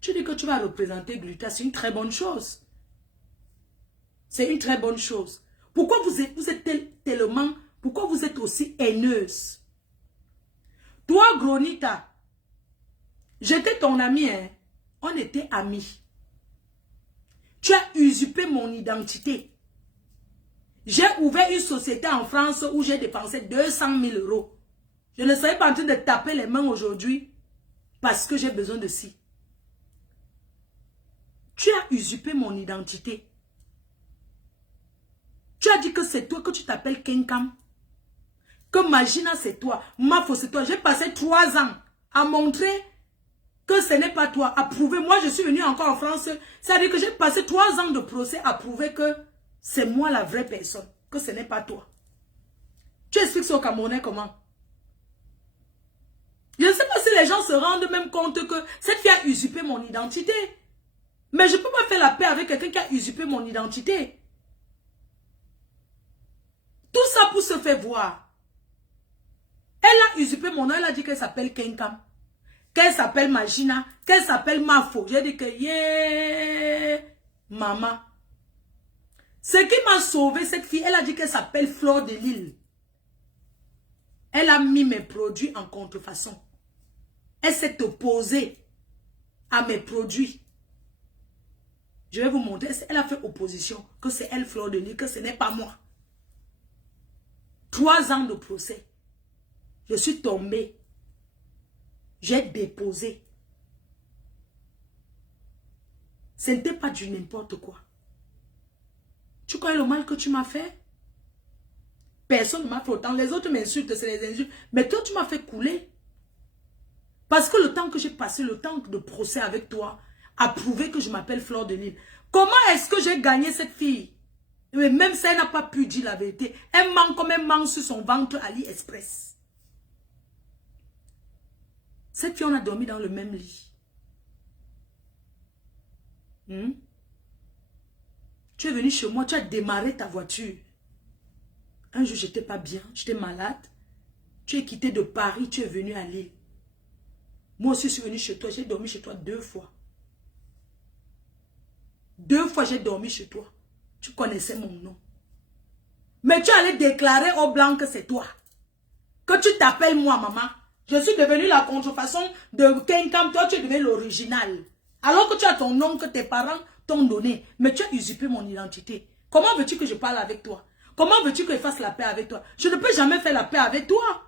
Tu dis que tu vas représenter Gluta, c'est une très bonne chose. C'est une très bonne chose. Pourquoi vous êtes tellement... Pourquoi vous êtes aussi haineuse? Toi, Gronita, j'étais ton ami, hein? On était amis. Tu as usurpé mon identité. J'ai ouvert une société en France où j'ai dépensé 200 000 €. Je ne serais pas en train de taper les mains aujourd'hui parce que j'ai besoin de ci. Tu as usurpé mon identité. Tu as dit que c'est toi, que tu t'appelles Kenkam. Que Magina c'est toi, Mafo c'est toi. J'ai passé 3 ans à montrer que ce n'est pas toi, à prouver. Moi je suis venu encore en France. C'est-à-dire que j'ai passé 3 ans de procès à prouver que c'est moi la vraie personne. Que ce n'est pas toi. Tu expliques ça aux Camerounais comment? Je ne sais pas si les gens se rendent même compte que cette fille a usurpé mon identité. Mais je ne peux pas faire la paix avec quelqu'un qui a usurpé mon identité. Tout ça pour se faire voir. Elle a usurpé mon nom, elle a dit qu'elle s'appelle Kenkam, qu'elle s'appelle Magina, qu'elle s'appelle Mafo. J'ai dit que, yeah, maman. Ce qui m'a sauvé, cette fille, elle a dit qu'elle s'appelle Fleur de Lille. Elle a mis mes produits en contrefaçon. Elle s'est opposée à mes produits. Je vais vous montrer, elle a fait opposition, que c'est elle Fleur de Lille, que ce n'est pas moi. 3 ans de procès. Je suis tombée. J'ai déposé. Ce n'était pas du n'importe quoi. Tu connais le mal que tu m'as fait? Personne ne m'a fait autant. Les autres m'insultent, c'est les insultes. Mais toi, tu m'as fait couler. Parce que le temps que j'ai passé, le temps de procès avec toi, a prouvé que je m'appelle Fleur de Lille. Comment est-ce que j'ai gagné cette fille? Mais même si elle n'a pas pu dire la vérité, elle ment comme elle ment sur son ventre AliExpress. Cette fille, on a dormi dans le même lit. Tu es venu chez moi, tu as démarré ta voiture. Un jour, je n'étais pas bien, j'étais malade. Tu es quitté de Paris, tu es venu à Lille. Moi aussi, je suis venu chez toi, j'ai dormi chez toi 2 fois. 2 fois, j'ai dormi chez toi. Tu connaissais mon nom. Mais tu allais déclarer au blanc que c'est toi. Que tu t'appelles moi, maman. Je suis devenue la contrefaçon de Kenkam. Toi, tu es devenu l'original. Alors que tu as ton nom que tes parents t'ont donné. Mais tu as usurpé mon identité. Comment veux-tu que je parle avec toi? Comment veux-tu que je fasse la paix avec toi? Je ne peux jamais faire la paix avec toi.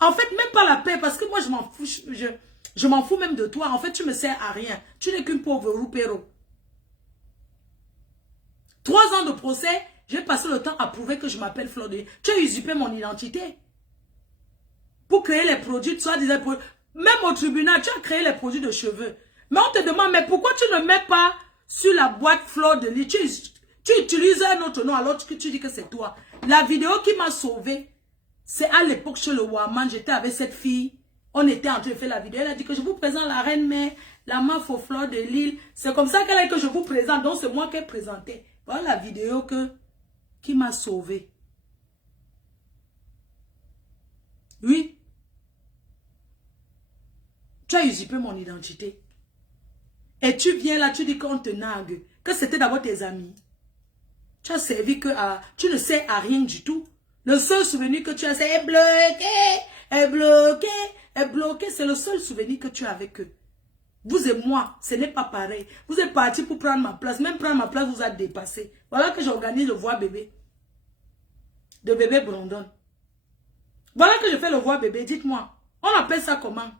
En fait, même pas la paix, parce que moi, je m'en fous. Je m'en fous même de toi. En fait, tu me sers à rien. Tu n'es qu'une pauvre roupéro. 3 ans de procès, j'ai passé le temps à prouver que je m'appelle Fleur de Lille. Tu as usurpé mon identité. Pour créer les produits, soit disais, même au tribunal, tu as créé les produits de cheveux. Mais on te demande, mais pourquoi tu ne mets pas sur la boîte Fleur de Lille? Tu utilises un autre nom alors que tu dis que c'est toi. La vidéo qui m'a sauvé, c'est à l'époque chez le Waman, j'étais avec cette fille. On était en train de faire la vidéo. Elle a dit que je vous présente la reine mère, la meuf aux Fleurs de Lille. C'est comme ça qu'elle a dit que je vous présente. Donc c'est moi qui ai présenté. Voilà la vidéo qui m'a sauvé. Oui. Tu as usurpé mon identité. Et tu viens là, tu dis qu'on te nargue. Que c'était d'abord tes amis. Tu as servi que à... Tu ne sais à rien du tout. Le seul souvenir que tu as, c'est est bloqué. C'est le seul souvenir que tu as avec eux. Vous et moi, ce n'est pas pareil. Vous êtes partis pour prendre ma place. Même prendre ma place vous a dépassé. Voilà que j'organise le voix bébé. De bébé Brandon. Voilà que je fais le voix bébé. Dites-moi, on appelle ça comment?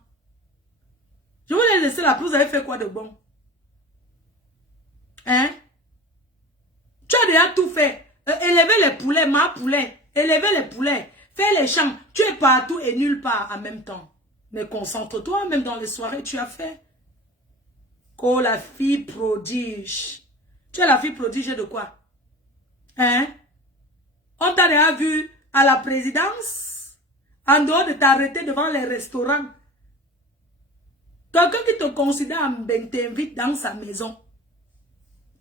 Je vous ai laissé la place. Vous avez fait quoi de bon? Hein? Tu as déjà tout fait. Élever les poulets, ma poulet. Élever les poulets. Faire les champs. Tu es partout et nulle part en même temps. Mais concentre-toi, même dans les soirées, tu as fait. Oh, la fille prodige. Tu es la fille prodige de quoi? Hein? On t'a déjà vu à la présidence? En dehors de t'arrêter devant les restaurants. Quelqu'un qui te considère t'invite dans sa maison.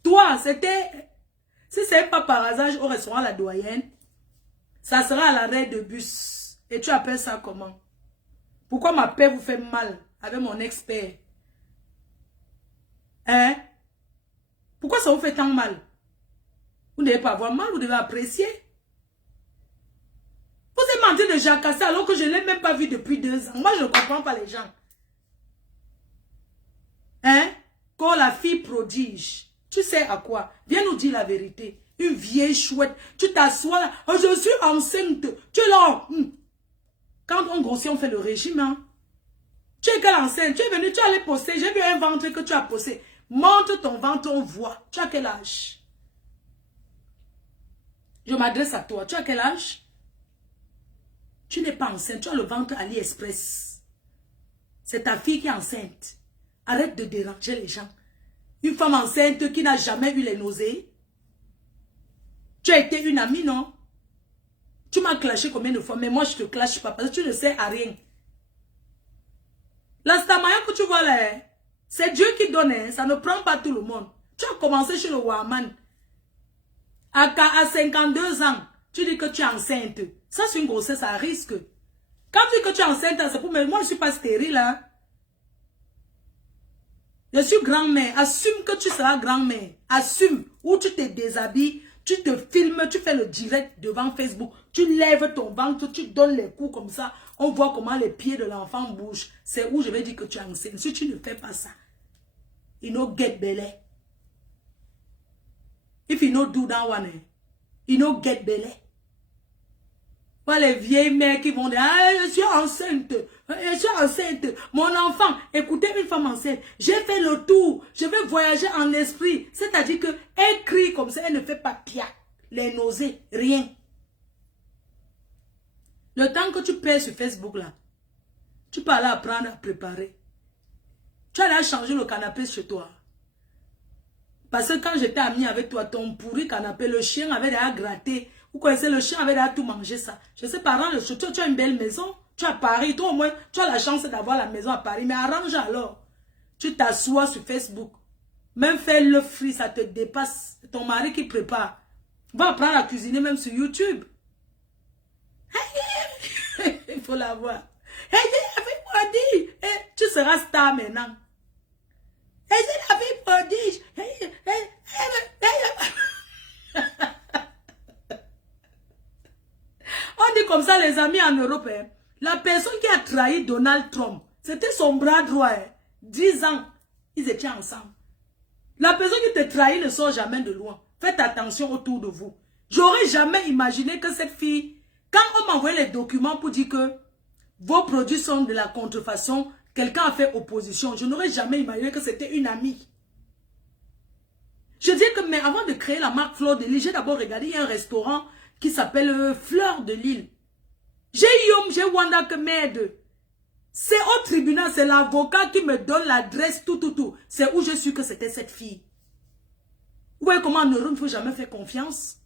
Toi, c'était... Si ce n'est pas par hasard au restaurant La Doyenne, ça sera à l'arrêt de bus. Et tu appelles ça comment? Pourquoi ma paix vous fait mal avec mon expert? Hein? Pourquoi ça vous fait tant mal? Vous ne devez pas avoir mal, vous devez apprécier. Vous êtes menti de jacasser alors que je ne l'ai même pas vu depuis 2 ans. Moi, je ne comprends pas les gens. Hein? Quand la fille prodige, tu sais à quoi? Viens nous dire la vérité. Une vieille chouette. Tu t'assois là. Oh, je suis enceinte. Tu es là. Quand on grossit, on fait le régime. Hein? Tu es quelle enceinte? Tu es venu, tu allais poster. J'ai vu un ventre que tu as posté. Monte ton ventre, on voit. Tu as quel âge? Je m'adresse à toi. Tu as quel âge? Tu n'es pas enceinte. Tu as le ventre AliExpress. C'est ta fille qui est enceinte. Arrête de déranger les gens. Une femme enceinte qui n'a jamais eu les nausées. Tu as été une amie, non? Tu m'as clashé combien de fois? Mais moi, je ne te clash pas parce que tu ne sais à rien. La stamaya que tu vois là, c'est Dieu qui donne. Hein? Ça ne prend pas tout le monde. Tu as commencé chez le Waman. À 52 ans, tu dis que tu es enceinte. Ça, c'est une grossesse à risque. Quand tu dis que tu es enceinte, c'est pour... Mais moi, je ne suis pas stérile. Hein? Je suis grand-mère. Assume que tu seras grand-mère. Assume. Ou tu te déshabilles, tu te filmes, tu fais le direct devant Facebook. Tu lèves ton ventre, tu donnes les coups comme ça. On voit comment les pieds de l'enfant bougent. C'est où je vais dire que tu es enceinte. Si tu ne fais pas ça, you know get belly. If you know do that one, You know, get belay. Voilà les vieilles mères qui vont dire, ah, je suis enceinte, mon enfant, écoutez une femme enceinte, j'ai fait le tour, je vais voyager en esprit, c'est-à-dire que elle crie comme ça, elle ne fait pas pia, les nausées, rien. Le temps que tu perds sur Facebook là, tu peux aller apprendre à préparer. Tu allais changer le canapé chez toi. Parce que quand j'étais amie avec toi, ton pourri canapé, le chien avait déjà gratté. Vous connaissez, le chien avait déjà tout mangé ça. Je sais, parents, tu as une belle maison. Tu as Paris. Toi, au moins, tu as la chance d'avoir la maison à Paris. Mais arrange alors. Tu t'assois sur Facebook. Même faire le frit, ça te dépasse. Ton mari qui prépare. Va apprendre à cuisiner même sur YouTube. Il faut la voir. Tu seras star maintenant. On dit comme ça les amis en Europe. Hein. La personne qui a trahi Donald Trump, c'était son bras droit. Hein. 10 ans, ils étaient ensemble. La personne qui te trahit ne sort jamais de loin. Faites attention autour de vous. J'aurais jamais imaginé que cette fille, quand on m'envoyait les documents pour dire que vos produits sont de la contrefaçon, quelqu'un a fait opposition. Je n'aurais jamais imaginé que c'était une amie. Je dis que, mais avant de créer la marque Fleur de Lille, j'ai d'abord regardé, il y a un restaurant qui s'appelle Fleur de Lille. J'ai Wanda que m'aide. C'est au tribunal, c'est l'avocat qui me donne l'adresse, tout. C'est où je suis que c'était cette fille. Vous voyez comment en Europe, il ne faut jamais faire confiance.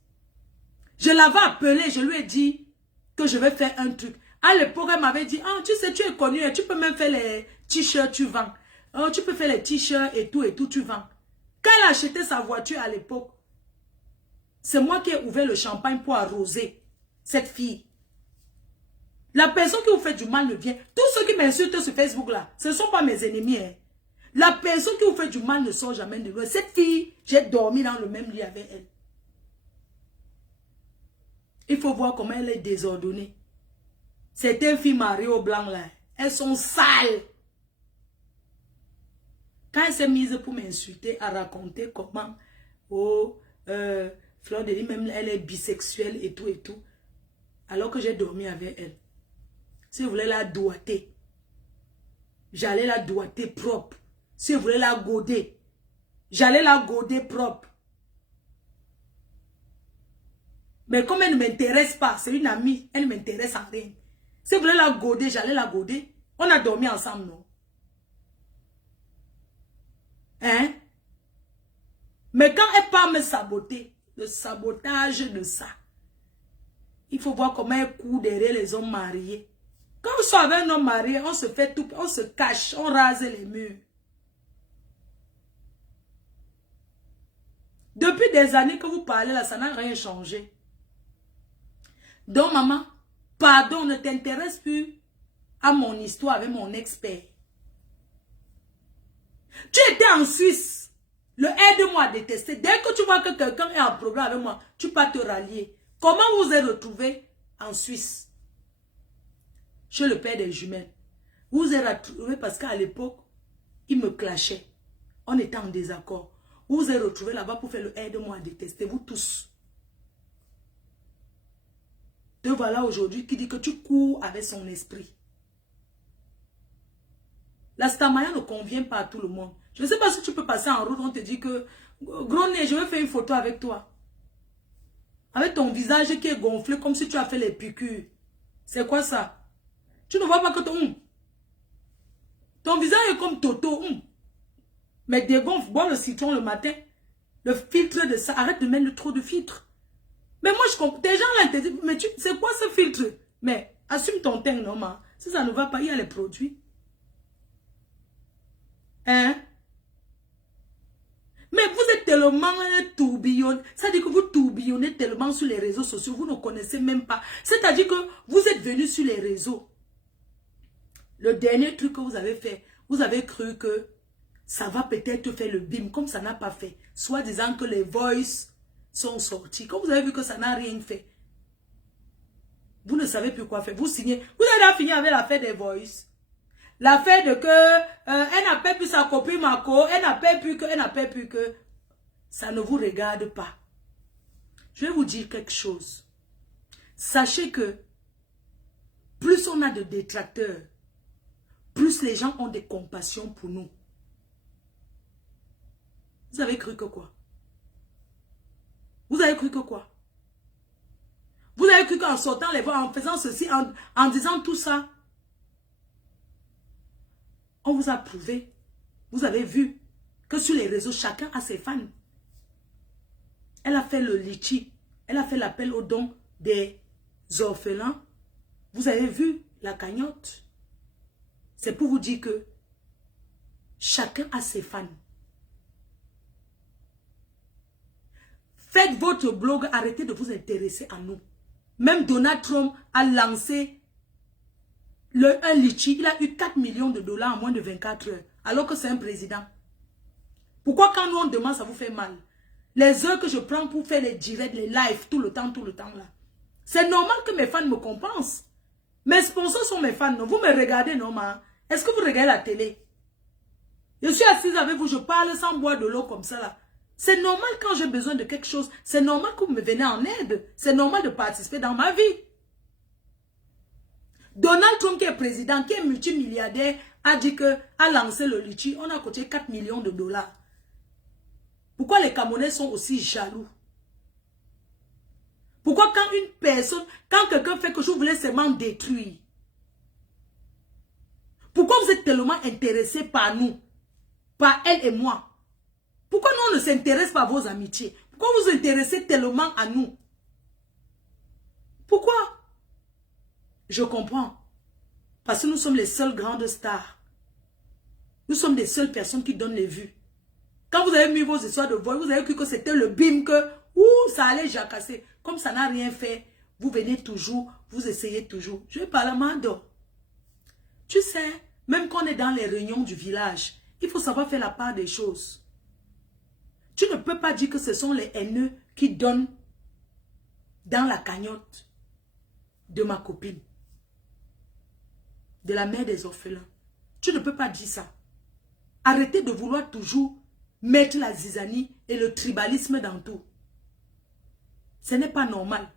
Je l'avais appelée, je lui ai dit que je vais faire un truc. À l'époque, elle m'avait dit, ah, tu sais, tu es connue, tu peux même faire les t-shirts, tu vends. Oh, tu peux faire les t-shirts et tout, tu vends. Quand elle a acheté sa voiture à l'époque, c'est moi qui ai ouvert le champagne pour arroser cette fille. La personne qui vous fait du mal ne vient. Tous ceux qui m'insultent sur Facebook là, ce ne sont pas mes ennemis. Hein. La personne qui vous fait du mal ne sort jamais de loin. Cette fille, j'ai dormi dans le même lit avec elle. Il faut voir comment elle est désordonnée. Certaines filles mariées au blanc là, elles sont sales. Quand elle s'est mise pour m'insulter, à raconter comment, Fleur de Lille, même elle est bisexuelle et tout, alors que j'ai dormi avec elle. Si vous voulez la doigter, j'allais la doigter propre. Si vous voulez la goder, j'allais la goder propre. Mais comme elle ne m'intéresse pas, c'est une amie, elle ne m'intéresse en rien. Si vous voulez la goder, j'allais la goder. On a dormi ensemble, non? Hein? Mais quand elle part me saboter, le sabotage de ça, il faut voir comment elle court derrière les hommes mariés. Quand on soit avec un homme marié, on se fait tout, on se cache, on rase les murs. Depuis des années que vous parlez là, ça n'a rien changé. Donc maman, pardon, ne t'intéresse plus à mon histoire avec mon expert. Tu étais en Suisse. Le aide-moi à détester. Dès que tu vois que quelqu'un est en problème avec moi, tu peux te rallier. Comment vous êtes retrouvé en Suisse? Chez le père des jumelles. Vous vous êtes retrouvé parce qu'à l'époque, il me clashait. On était en désaccord. Vous vous êtes retrouvé là-bas pour faire le aide-moi à détester. Vous tous. Te voilà aujourd'hui qui dit que tu cours avec son esprit. La stamaya ne convient pas à tout le monde. Je ne sais pas si tu peux passer en route, on te dit que gros nez, je vais faire une photo avec toi. Avec ton visage qui est gonflé comme si tu as fait les piqûres. C'est quoi ça? Tu ne vois pas que ton visage est comme Toto. Mais dégonfle, bois le citron le matin. Le filtre de ça, arrête de mettre trop de filtre. Mais moi je comprends. Des gens là te disent, mais c'est quoi ce filtre? Mais assume ton teint, non, ma. Si ça ne va pas, il y a les produits. Hein? Mais vous êtes tellement tourbillon. C'est-à-dire que vous tourbillonnez tellement sur les réseaux sociaux, vous ne connaissez même pas. C'est-à-dire que vous êtes venu sur les réseaux. Le dernier truc que vous avez fait, vous avez cru que ça va peut-être faire le bim, comme ça n'a pas fait. Soit disant que les voices sont sortis. Quand vous avez vu que ça n'a rien fait, vous ne savez plus quoi faire. Vous signez. Vous avez fini avec l'affaire des voices. L'affaire de que elle n'a pas pu sa copine Marco, elle n'a pas pu que, ça ne vous regarde pas. Je vais vous dire quelque chose. Sachez que plus on a de détracteurs, plus les gens ont des compassions pour nous. Vous avez cru que quoi? Vous avez cru que quoi? Vous avez cru qu'en sortant les voix, en faisant ceci, en disant tout ça, on vous a prouvé. Vous avez vu que sur les réseaux, chacun a ses fans. Elle a fait le litchi. Elle a fait l'appel aux dons des orphelins. Vous avez vu la cagnotte. C'est pour vous dire que chacun a ses fans. Faites votre blog, arrêtez de vous intéresser à nous. Même Donald Trump a lancé un litchi. Il a eu 4 millions de dollars en moins de 24 heures. Alors que c'est un président. Pourquoi quand nous on demande, ça vous fait mal? Les heures que je prends pour faire les directs, les lives, tout le temps là. C'est normal que mes fans me compensent. Mes sponsors sont mes fans, non? Vous me regardez, non, ma? Est-ce que vous regardez la télé? Je suis assise avec vous, je parle sans boire de l'eau comme ça, là. C'est normal quand j'ai besoin de quelque chose. C'est normal que vous me venez en aide. C'est normal de participer dans ma vie. Donald Trump, qui est président, qui est multimilliardaire, a dit que, a lancé le litchi, on a coûté 4 millions de dollars. Pourquoi les Camerounais sont aussi jaloux? Pourquoi quand une personne, quand quelqu'un fait que je voulais seulement détruire? Pourquoi vous êtes tellement intéressés par nous? Par elle et moi? Pourquoi nous on ne s'intéresse pas à vos amitiés? Pourquoi vous vous intéressez tellement à nous? Pourquoi? Je comprends. Parce que nous sommes les seules grandes stars. Nous sommes les seules personnes qui donnent les vues. Quand vous avez mis vos histoires de vol, vous avez cru que c'était le bim que ça allait jacasser. Comme ça n'a rien fait, vous venez toujours, vous essayez toujours. Je vais parler à Mando. Tu sais, même quand on est dans les réunions du village, il faut savoir faire la part des choses. Tu ne peux pas dire que ce sont les haineux qui donnent dans la cagnotte de ma copine, de la mère des orphelins. Tu ne peux pas dire ça. Arrêtez de vouloir toujours mettre la zizanie et le tribalisme dans tout. Ce n'est pas normal.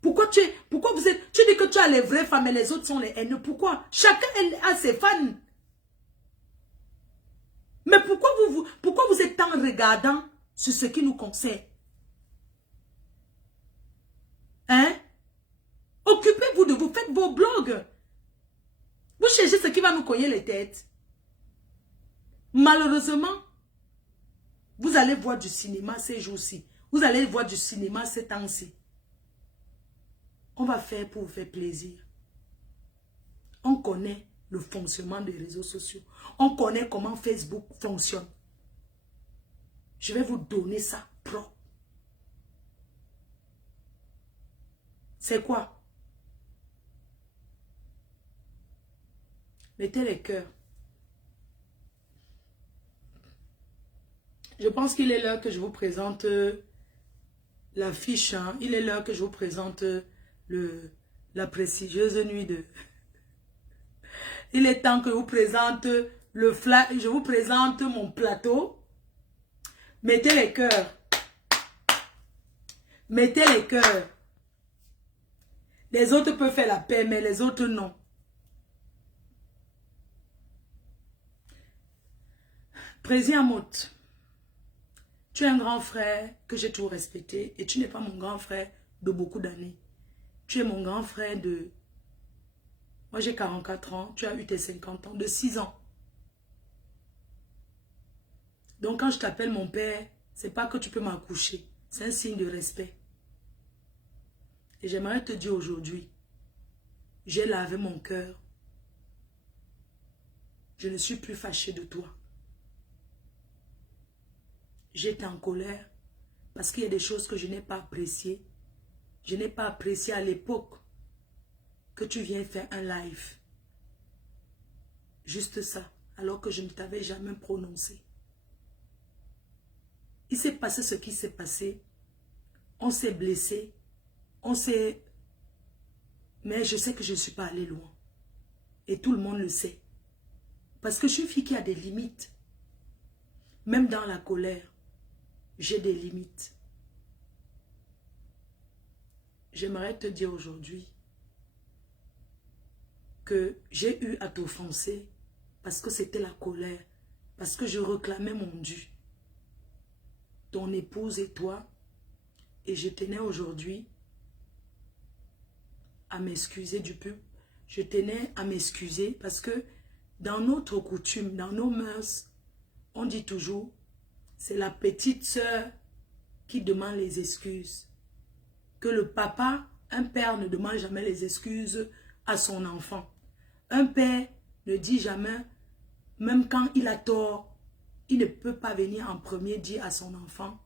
Pourquoi tu dis que tu as les vraies femmes et les autres sont les haineux? Pourquoi? Chacun a ses fans. Mais pourquoi vous êtes tant regardant sur ce qui nous concerne? Hein? Occupez-vous de vous, faites vos blogs. Vous cherchez ce qui va nous cogner les têtes. Malheureusement, vous allez voir du cinéma ces jours-ci. Vous allez voir du cinéma ces temps-ci. On va faire pour vous faire plaisir. On connaît le fonctionnement des réseaux sociaux. On connaît comment Facebook fonctionne. Je vais vous donner ça propre. C'est quoi? Mettez les cœurs. Je pense qu'il est l'heure que je vous présente l'affiche. Hein. Il est l'heure que je vous présente la prestigieuse nuit de... Il est temps que je vous présente le fly. Je vous présente mon plateau. Mettez les cœurs. Mettez les cœurs. Les autres peuvent faire la paix, mais les autres non. Président Amout, tu es un grand frère que j'ai toujours respecté et tu n'es pas mon grand frère de beaucoup d'années. Tu es mon grand frère de... Moi j'ai 44 ans, tu as eu tes 50 ans, de 6 ans. Donc quand je t'appelle mon père, c'est pas que tu peux m'accoucher. C'est un signe de respect. Et j'aimerais te dire aujourd'hui, j'ai lavé mon cœur. Je ne suis plus fâché de toi. J'étais en colère parce qu'il y a des choses que je n'ai pas appréciées. Je n'ai pas apprécié à l'époque que tu viens faire un live. Juste ça, alors que je ne t'avais jamais prononcé. Il s'est passé ce qui s'est passé. On s'est blessé. On s'est... Mais je sais que je ne suis pas allée loin. Et tout le monde le sait. Parce que je suis une fille qui a des limites. Même dans la colère. j'ai des limites. J'aimerais te dire aujourd'hui que j'ai eu à t'offenser parce que c'était la colère, parce que je réclamais mon dû. Ton épouse et toi, et je tenais aujourd'hui à m'excuser du peuple. Je tenais à m'excuser parce que dans notre coutume, dans nos mœurs, on dit toujours, c'est la petite sœur qui demande les excuses. Que le papa, un père ne demande jamais les excuses à son enfant. Un père ne dit jamais, même quand il a tort, il ne peut pas venir en premier dire à son enfant,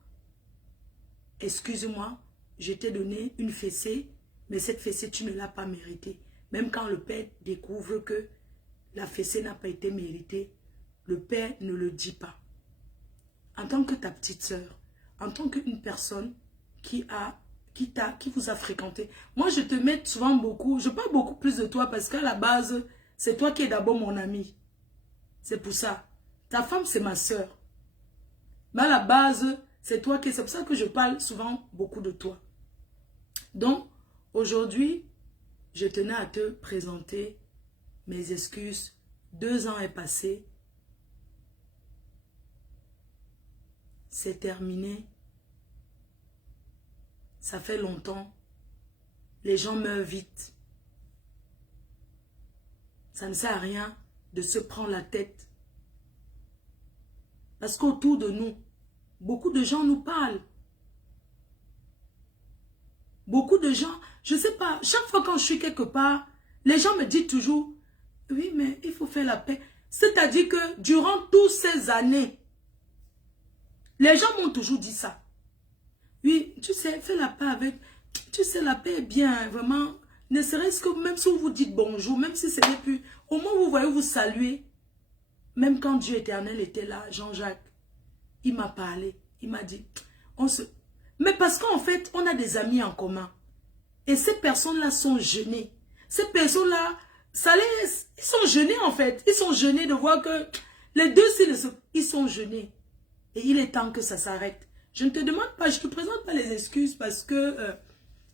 excuse-moi, je t'ai donné une fessée, mais cette fessée, tu ne l'as pas méritée. Même quand le père découvre que la fessée n'a pas été méritée, le père ne le dit pas. En tant que ta petite sœur, en tant qu'une personne qui vous a fréquenté. Moi, je te mets souvent beaucoup, je parle beaucoup plus de toi parce qu'à la base, c'est toi qui es d'abord mon ami. C'est pour ça. Ta femme, c'est ma sœur. Mais à la base, c'est toi qui... C'est pour ça que je parle souvent beaucoup de toi. Donc, aujourd'hui, je tenais à te présenter mes excuses. 2 ans est passé. C'est terminé. Ça fait longtemps. Les gens meurent vite. Ça ne sert à rien de se prendre la tête. Parce qu'autour de nous, beaucoup de gens nous parlent. Beaucoup de gens, je ne sais pas, chaque fois quand je suis quelque part, les gens me disent toujours, oui, mais il faut faire la paix. C'est-à-dire que durant toutes ces années, les gens m'ont toujours dit ça. Oui, tu sais, fais la paix avec, tu sais, la paix est bien, vraiment, ne serait-ce que même si vous vous dites bonjour, même si ce n'est plus, au moins vous voyez, vous saluez. Même quand Dieu éternel était là, Jean-Jacques, il m'a parlé, il m'a dit, mais parce qu'en fait, on a des amis en commun. Et ces personnes-là sont gênées. Ces personnes-là, ils sont gênés en fait. Ils sont gênés de voir que les deux, ils sont gênés. Et il est temps que ça s'arrête. Je ne te demande pas, je ne te présente pas les excuses parce que,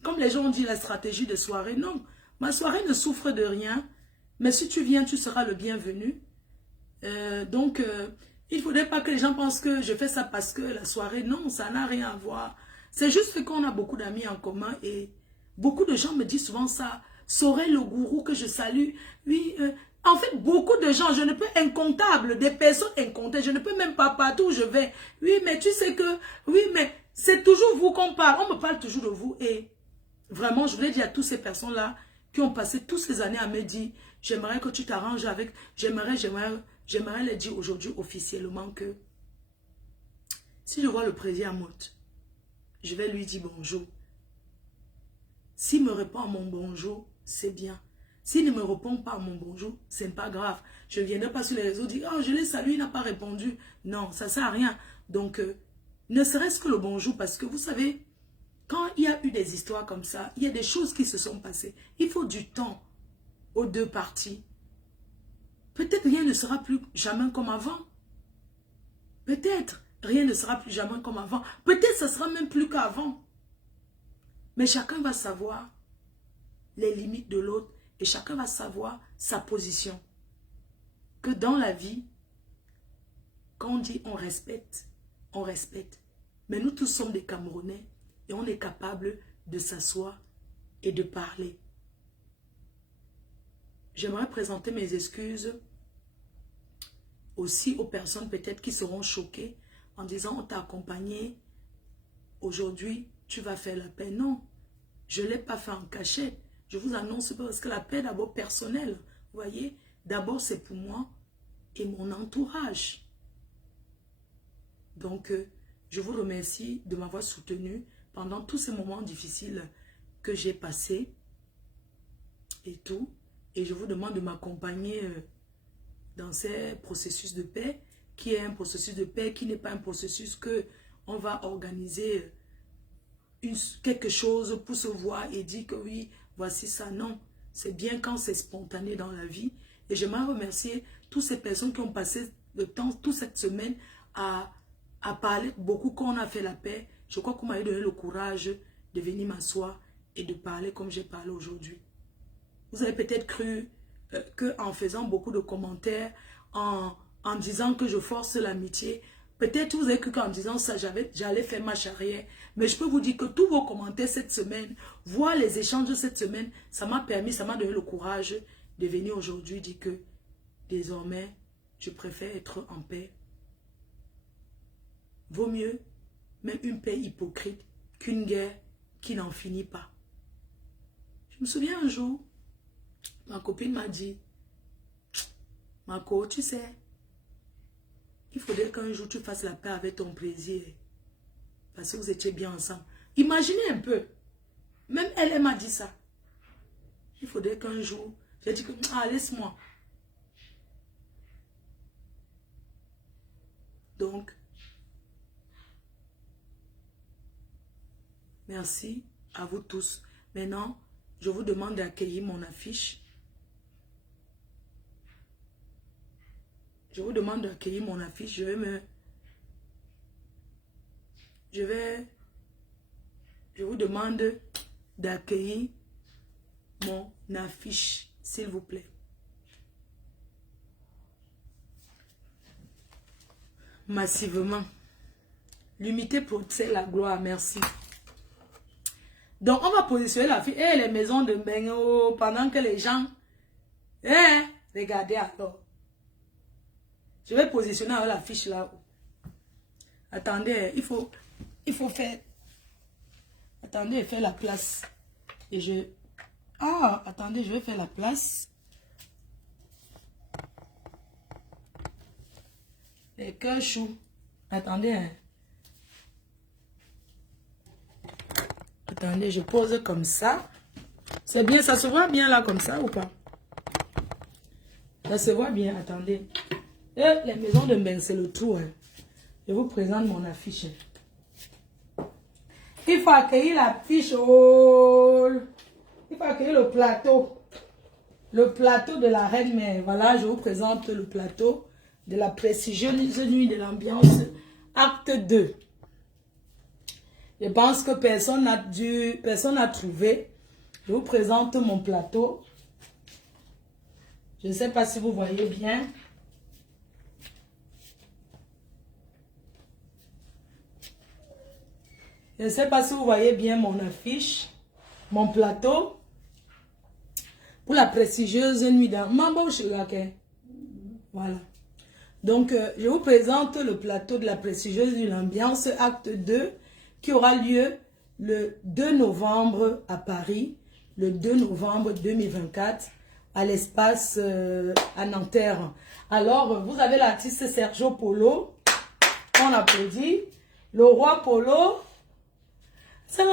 comme les gens ont dit, la stratégie de soirée, non. Ma soirée ne souffre de rien. Mais si tu viens, tu seras le bienvenu. Il ne faudrait pas que les gens pensent que je fais ça parce que la soirée, non, ça n'a rien à voir. C'est juste qu'on a beaucoup d'amis en commun et beaucoup de gens me disent souvent ça. Sorel le gourou que je salue. Oui, en fait, beaucoup de gens, je ne peux incontable, des personnes incomptables, je ne peux même pas partout où je vais. Oui, mais tu sais que, oui, mais c'est toujours vous qu'on parle. On me parle toujours de vous et vraiment, je voulais dire à toutes ces personnes-là qui ont passé toutes ces années à me dire, j'aimerais que tu t'arranges avec, j'aimerais les dire aujourd'hui officiellement que si je vois le président Amout, je vais lui dire bonjour. S'il me répond à mon bonjour, c'est bien. S'il ne me répond pas à mon bonjour, c'est pas grave. Je ne viendrai pas sur les réseaux dire, oh, je l'ai salué, il n'a pas répondu. Non, ça ne sert à rien. Donc, ne serait-ce que le bonjour, parce que vous savez, quand il y a eu des histoires comme ça, il y a des choses qui se sont passées. Il faut du temps aux deux parties. Peut-être rien ne sera plus jamais comme avant. Peut-être rien ne sera plus jamais comme avant. Peut-être ça sera même plus qu'avant. Mais chacun va savoir les limites de l'autre et chacun va savoir sa position. Que dans la vie, quand on dit on respecte, on respecte. Mais nous tous sommes des Camerounais et on est capable de s'asseoir et de parler. J'aimerais présenter mes excuses aussi aux personnes peut-être qui seront choquées en disant on t'a accompagné, aujourd'hui tu vas faire la paix. Non, je ne l'ai pas fait en cachette. Je vous annonce parce que la paix est d'abord personnelle. Vous voyez, d'abord c'est pour moi et mon entourage. Donc, je vous remercie de m'avoir soutenu pendant tous ces moments difficiles que j'ai passés et tout. Et je vous demande de m'accompagner dans ces processus de paix, qui est un processus de paix, qui n'est pas un processus que on va organiser quelque chose pour se voir et dire que oui, voici ça. Non, c'est bien quand c'est spontané dans la vie. Et j'aimerais remercier toutes ces personnes qui ont passé le temps, toute cette semaine, à à parler beaucoup quand on a fait la paix. Je crois qu'on m'a donné le courage de venir m'asseoir et de parler comme j'ai parlé aujourd'hui. Vous avez peut-être cru qu'en faisant beaucoup de commentaires, en disant que je force l'amitié, peut-être vous avez cru qu'en disant ça, j'allais faire marche arrière. Mais je peux vous dire que tous vos commentaires cette semaine, voir les échanges de cette semaine, ça m'a permis, ça m'a donné le courage de venir aujourd'hui dire que désormais, je préfère être en paix. Vaut mieux même une paix hypocrite qu'une guerre qui n'en finit pas. Je me souviens un jour, ma copine m'a dit, Marco, tu sais, il faudrait qu'un jour tu fasses la paix avec ton plaisir. Parce que vous étiez bien ensemble. Imaginez un peu. Même elle m'a dit ça. Il faudrait qu'un jour, j'ai dit que, laisse-moi. Donc, merci à vous tous. Maintenant, je vous demande d'accueillir mon affiche. Je vous demande d'accueillir mon affiche. Je vous demande d'accueillir mon affiche, s'il vous plaît. Massivement. L'unité protège la gloire, merci. Donc, on va positionner la fille et les maisons de Bengo pendant que les gens... regardez alors. Je vais positionner la fiche là-haut. Attendez, il faut faire... Attendez, faire la place. Et je... attendez, je vais faire la place. Les cœurs choux. Attendez, Attendez, je pose comme ça. C'est bien, ça se voit bien là comme ça ou pas? Ça se voit bien, attendez. Et les maisons de Mbeng, c'est le trou. Je vous présente mon affiche. Il faut accueillir l'affiche. Oh. Il faut accueillir le plateau. Le plateau de la reine mère. Voilà, je vous présente le plateau de la prestigieuse nuit de l'ambiance. Acte 2. Je pense que personne n'a trouvé. Je vous présente mon plateau. Je ne sais pas si vous voyez bien. Je ne sais pas si vous voyez bien mon affiche, mon plateau. Pour la prestigieuse nuit d'ambiance. Voilà. Donc, je vous présente le plateau de la prestigieuse nuit d'ambiance, acte 2, qui aura lieu le 2 novembre à Paris, le 2 novembre 2024, à l'espace à Nanterre. Alors, vous avez l'artiste Sergio Polo, on applaudit, le roi Polo, tu es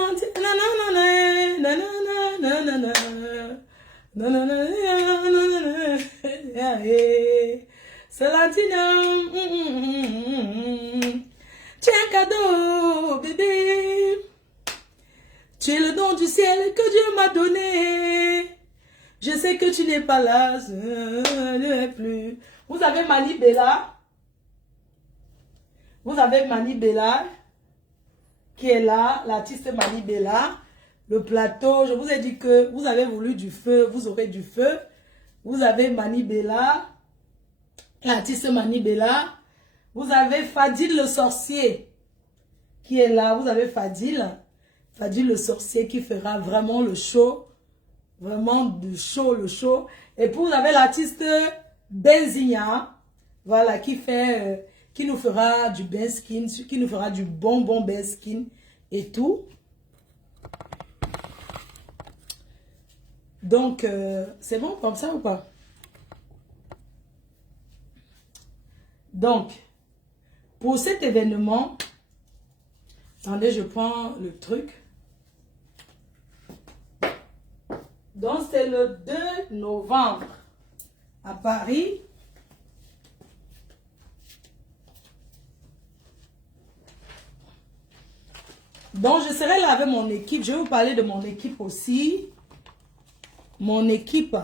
un cadeau, bébé. Tu es le don du ciel que Dieu m'a donné. Je sais que tu n'es pas là, je ne plus. Vous avez Mani Bella. Vous avez Mani Bella qui est là, l'artiste Mani Bella. Le plateau, je vous ai dit que vous avez voulu du feu, vous aurez du feu. Vous avez Mani Bella, l'artiste Mani Bella. Vous avez Fadil le sorcier qui est là. Vous avez Fadil le sorcier qui fera vraiment le show. Vraiment du show, le show. Et puis vous avez l'artiste Benzinia. Voilà, qui nous fera du benskin, qui nous fera du bonbon benskin et tout. Donc, c'est bon comme ça ou pas? Donc, pour cet événement, attendez, je prends le truc. Donc, c'est le 2 novembre à Paris. Donc, je serai là avec mon équipe. Je vais vous parler de mon équipe aussi. Mon équipe.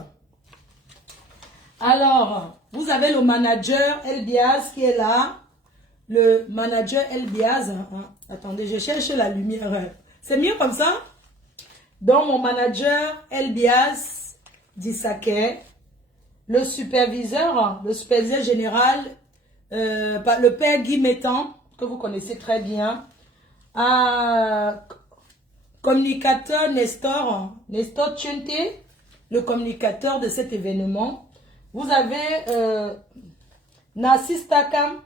Alors, vous avez le manager Elbias qui est là. le manager Elbiaz. Attendez, je cherche la lumière. C'est mieux comme ça? Donc, mon manager Elbiaz Dissake, le superviseur général, le père Guy Mettan, que vous connaissez très bien, communicateur Nestor Tchente, le communicateur de cet événement. Vous avez Nassis Takam,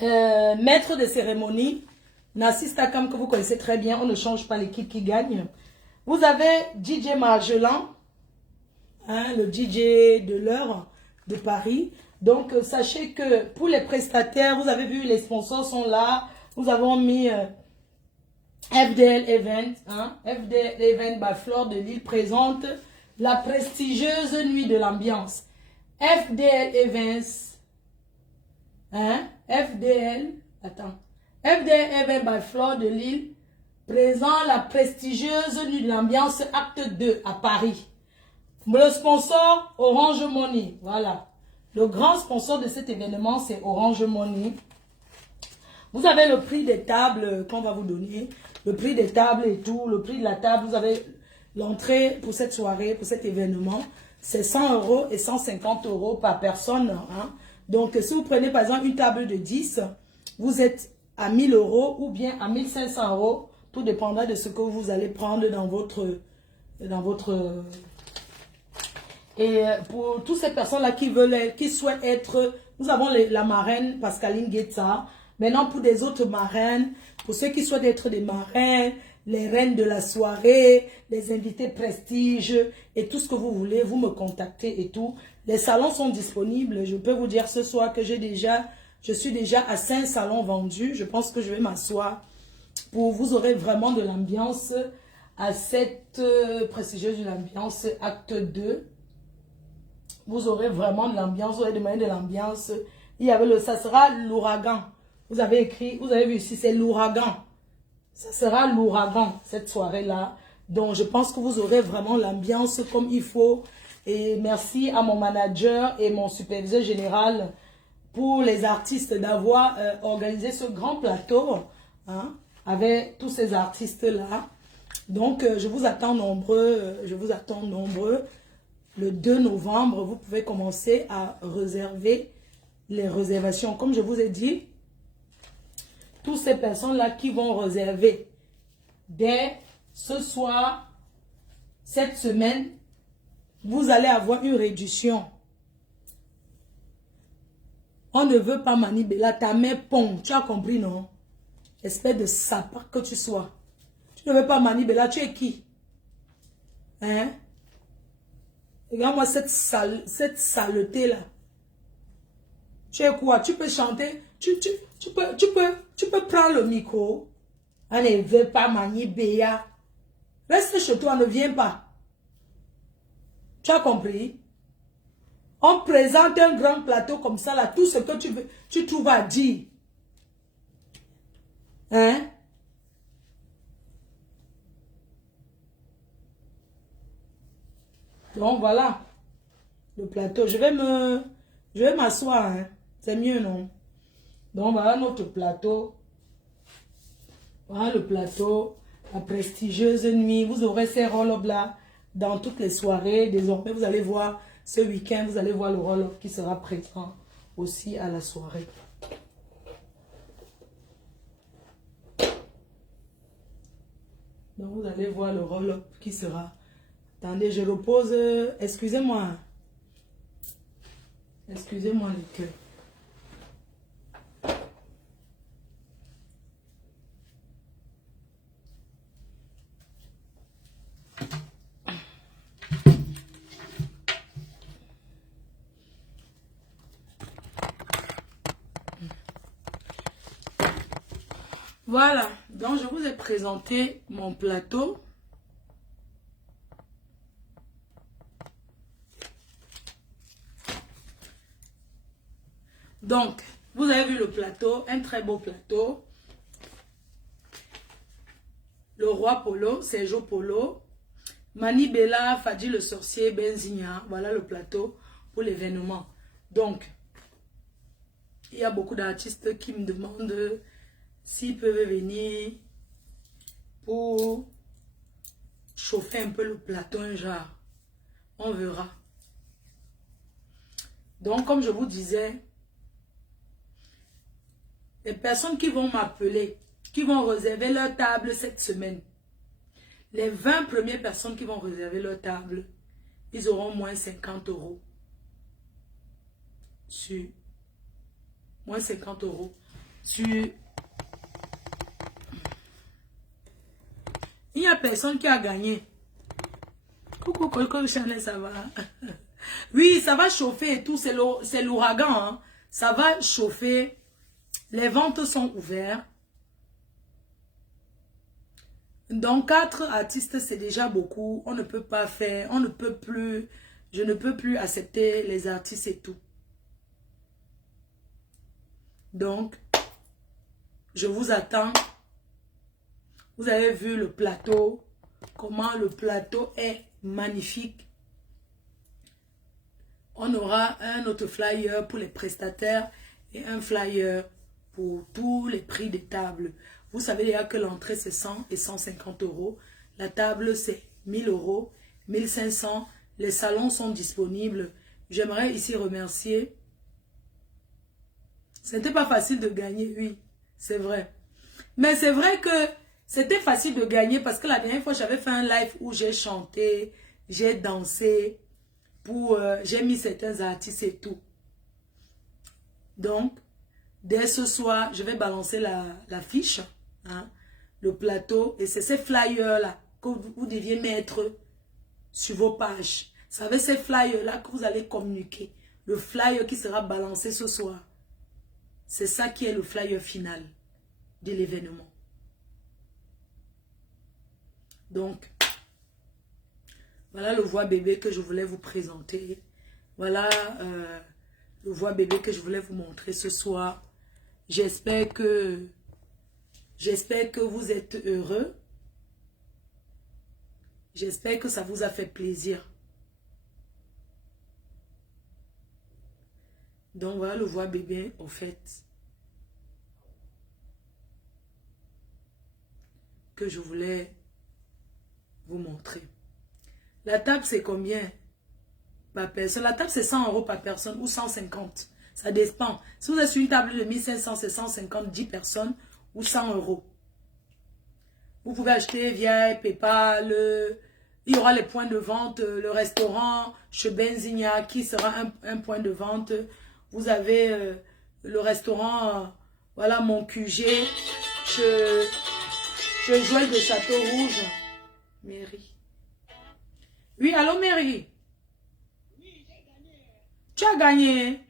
maître de cérémonie. Nassis Takam, que vous connaissez très bien, on ne change pas l'équipe qui gagne. Vous avez DJ Margelan, le DJ de l'heure de Paris. Donc, sachez que pour les prestataires, vous avez vu, les sponsors sont là. Nous avons mis FDL Event. FDL Event by Fleur de Lille présente la prestigieuse nuit de l'ambiance. FDL Events. FDL Event by Fleur de Lille présente la prestigieuse nuit de l'ambiance acte 2 à Paris. Le sponsor, Orange Money. Voilà. Le grand sponsor de cet événement, c'est Orange Money. Vous avez le prix des tables qu'on va vous donner. Le prix des tables et tout. Le prix de la table. Vous avez l'entrée pour cette soirée, pour cet événement. C'est 100 € et 150 € par personne. Donc, si vous prenez par exemple une table de 10, vous êtes à 1000 € ou bien à 1500 €. Tout dépendra de ce que vous allez prendre dans votre et pour toutes ces personnes-là qui souhaitent être, nous avons la marraine Pascaline Guetta. Maintenant, pour des autres marraines, pour ceux qui souhaitent être des marraines, les reines de la soirée, les invités prestige et tout ce que vous voulez, vous me contactez et tout. Les salons sont disponibles. Je peux vous dire ce soir que je suis déjà à 5 salons vendus. Je pense que je vais m'asseoir pour vous aurez vraiment de l'ambiance à cette prestigieuse de l'ambiance acte 2. Vous aurez vraiment de l'ambiance, vous aurez demandé de l'ambiance. Il y avait ça sera l'ouragan. Vous avez écrit, vous avez vu ici, c'est l'ouragan. Ça sera l'ouragan, cette soirée-là. Donc, je pense que vous aurez vraiment l'ambiance comme il faut. Et merci à mon manager et mon superviseur général pour les artistes d'avoir organisé ce grand plateau avec tous ces artistes-là. Donc, je vous attends nombreux. Le 2 novembre, vous pouvez commencer à réserver les réservations. Comme je vous ai dit, toutes ces personnes-là qui vont réserver dès ce soir, cette semaine, vous allez avoir une réduction. On ne veut pas Manibela, ta main pond. Tu as compris, non? Espèce de sapin que tu sois. Tu ne veux pas Manibela, tu es qui? Regarde-moi cette saleté-là. Tu es quoi? Tu peux chanter? Tu peux prendre le micro. On ne veut pas manier Béa. Reste chez toi, ne viens pas. Tu as compris? On présente un grand plateau comme ça, là, tout ce que tu veux, tu trouves à dire. Donc voilà, le plateau. Je vais m'asseoir. C'est mieux, non? Donc voilà notre plateau. Voilà le plateau. La prestigieuse nuit. Vous aurez ces roll-up là dans toutes les soirées. Désormais, vous allez voir ce week-end, vous allez voir le roll-up qui sera présent aussi à la soirée. Donc vous allez voir le roll-up qui sera. Attendez, je repose. Excusez-moi. Excusez-moi les cœurs. Voilà, donc je vous ai présenté mon plateau. Donc, vous avez vu le plateau, un très beau plateau. Le roi Polo, Sergio Polo, Manibela, Fadi le sorcier, Benzigna. Voilà le plateau pour l'événement. Donc, Il y a beaucoup d'artistes qui me demandent s'ils peuvent venir pour chauffer un peu le plateau un genre. On verra. Donc, comme je vous disais, les personnes qui vont m'appeler, qui vont réserver leur table cette semaine, les 20 premières personnes qui vont réserver leur table, ils auront moins 50 euros. Sur moins 50 euros. Sur... Il n'y a personne qui a gagné. Coucou, Coco Chanel, ça va? Oui, ça va chauffer et tout. C'est l'ouragan. Hein. Ça va chauffer. Les ventes sont ouvertes. Donc, 4 artistes, c'est déjà beaucoup. On ne peut pas faire. On ne peut plus. Je ne peux plus accepter les artistes et tout. Donc, je vous attends. Vous avez vu le plateau. Comment le plateau est magnifique. On aura un autre flyer pour les prestataires et un flyer pour tous les prix des tables. Vous savez déjà que l'entrée c'est 100 et 150 euros. La table c'est 1000 euros, 1500. Les salons sont disponibles. J'aimerais ici remercier. Ce n'était pas facile de gagner, oui, c'est vrai. Mais c'est vrai que c'était facile de gagner parce que la dernière fois j'avais fait un live où j'ai chanté, j'ai dansé, j'ai mis certains artistes et tout. Donc, dès ce soir, je vais balancer la fiche, hein, le plateau. Et c'est ces flyers-là que vous deviez mettre sur vos pages. Vous savez, ces flyers-là que vous allez communiquer. Le flyer qui sera balancé ce soir. C'est ça qui est le flyer final de l'événement. Donc, voilà le voix bébé que je voulais vous présenter. Voilà le voix bébé que je voulais vous montrer ce soir. J'espère que vous êtes heureux. J'espère que ça vous a fait plaisir. Donc voilà le voix bébé au fait. Que je voulais vous montrer. La table c'est combien par personne? La table c'est 100 euros par personne ou 150. Ça dépend. Si vous êtes sur une table de 1500, c'est 150, 10 personnes ou 100 euros. Vous pouvez acheter via PayPal. Il y aura les points de vente. Le restaurant chez Benzigna qui sera un point de vente. Vous avez le restaurant, voilà mon QG. Je Joël de Château Rouge. Mairie. Oui, allô Mairie. Oui, j'ai gagné. Tu as gagné.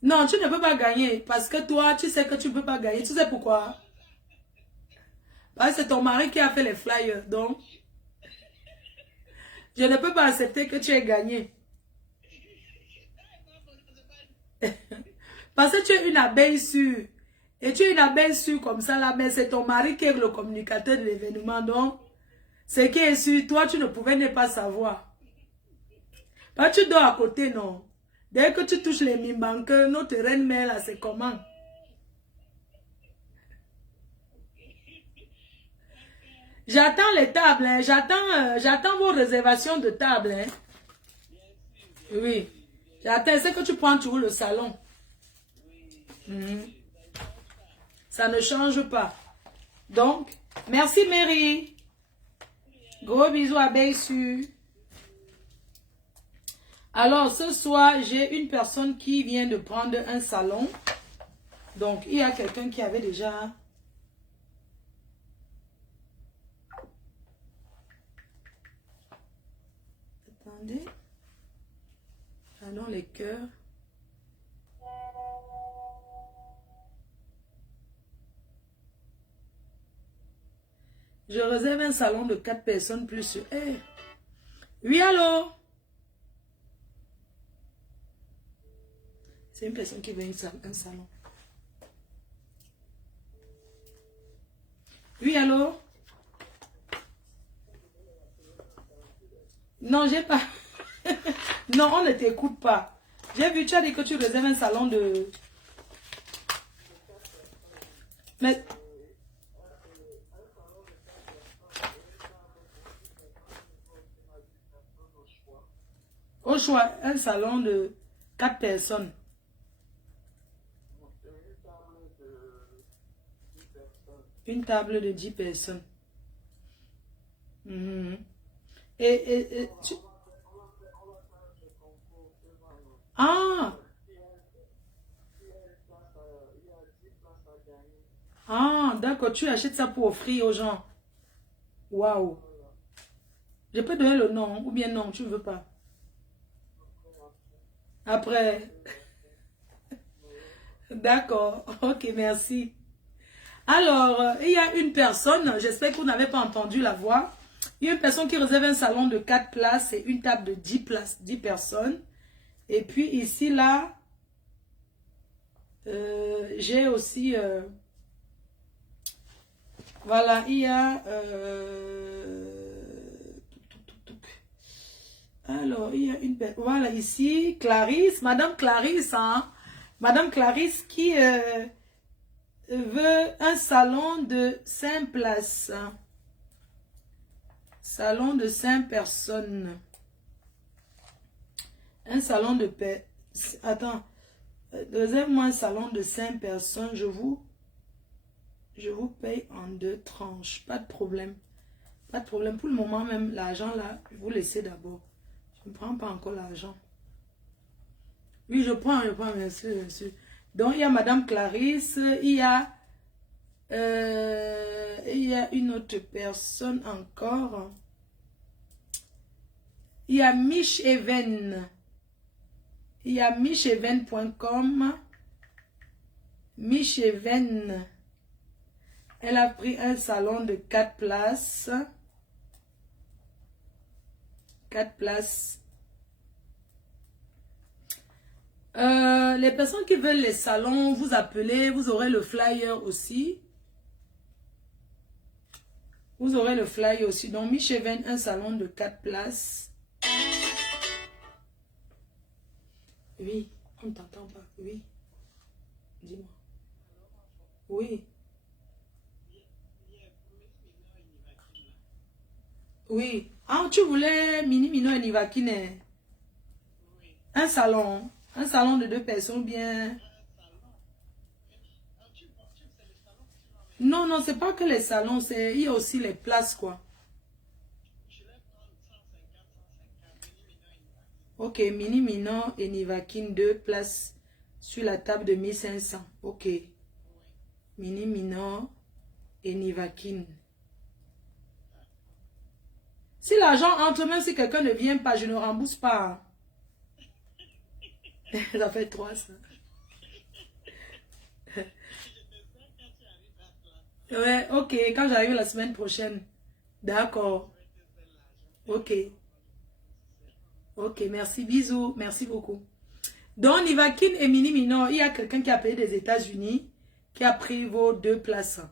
Non, tu ne peux pas gagner parce que toi, tu sais que tu ne peux pas gagner. Tu sais pourquoi? Parce que c'est ton mari qui a fait les flyers. Donc, je ne peux pas accepter que tu aies gagné. Parce que tu es une abeille sûre. Et tu es une abeille sûre comme ça là, mais c'est ton mari qui est le communicateur de l'événement. Donc, ce qui est sûr, toi, tu ne pouvais ne pas savoir. Parce que tu dors à côté, non? Dès que tu touches les mimbanques, notre reine mère là, c'est comment? J'attends les tables, hein. J'attends vos réservations de tables. Hein. Oui. J'attends, c'est que tu prends toujours le salon. Ça ne change pas. Donc, merci Mary. Gros bisous à Beissu. Alors, ce soir, j'ai une personne qui vient de prendre un salon. Donc, il y a quelqu'un qui avait déjà... Attendez. Allons les cœurs. Je réserve un salon de 4 personnes plus... Hey. Oui, allô? C'est une personne qui veut un salon. Oui, allô? Non, j'ai pas... Non, on ne t'écoute pas. J'ai vu, tu as dit que tu réserves un salon de... Mais... Au choix, un salon de 4 personnes. Une table de 10 personnes. Mhm. Ah! Ah, d'accord, tu achètes ça pour offrir aux gens. Waouh. Je peux donner le nom ou bien non, tu ne veux pas. Après. D'accord, ok, merci. Alors, il y a une personne, j'espère que vous n'avez pas entendu la voix. Il y a une personne qui réserve un salon de 4 places et une table de 10 places, 10 personnes. Et puis ici, là, j'ai aussi... voilà, il y a... alors, il y a une... Voilà, ici, Clarisse, Madame Clarisse, hein. Madame Clarisse qui veut un salon de 5 places. Salon de 5 personnes. Un salon de paix. Attends. Réserve-moi un salon de 5 personnes. Je vous paye en 2 tranches. Pas de problème. Pas de problème. Pour le moment, même l'argent là, vous laissez d'abord. Je ne prends pas encore l'argent. Oui, je prends, merci, merci. Donc, il y a Madame Clarisse. Il y a une autre personne encore. Il y a Mich Even. Il y a micheven.com. Micheven. Elle a pris un salon de 4 places. 4 places. Les personnes qui veulent les salons, vous appelez. Vous aurez le flyer aussi. Vous aurez le flyer aussi. Donc, Micheven, un salon de 4 places. Oui, on ne t'entend pas. Oui. Dis-moi. Oui. Oui. Ah, tu voulais Mini Mino et Nivakine. Un salon. Un salon de 2 personnes bien. Non, non, c'est pas que les salons, il y a aussi les places, quoi. Ok, Mini Mino et Nivakine, 2 places sur la table de 1500. Ok. Mini Mino et Nivakine. Si l'argent entre, même si quelqu'un ne vient pas, je ne rembourse pas. Ça fait 3, ça. Ouais, ok, quand j'arrive la semaine prochaine. D'accord. Ok. Ok, merci, bisous, merci beaucoup. Donc, Nivakine et Mini Mino, il y a quelqu'un qui a payé des États-Unis, qui a pris vos 2 places.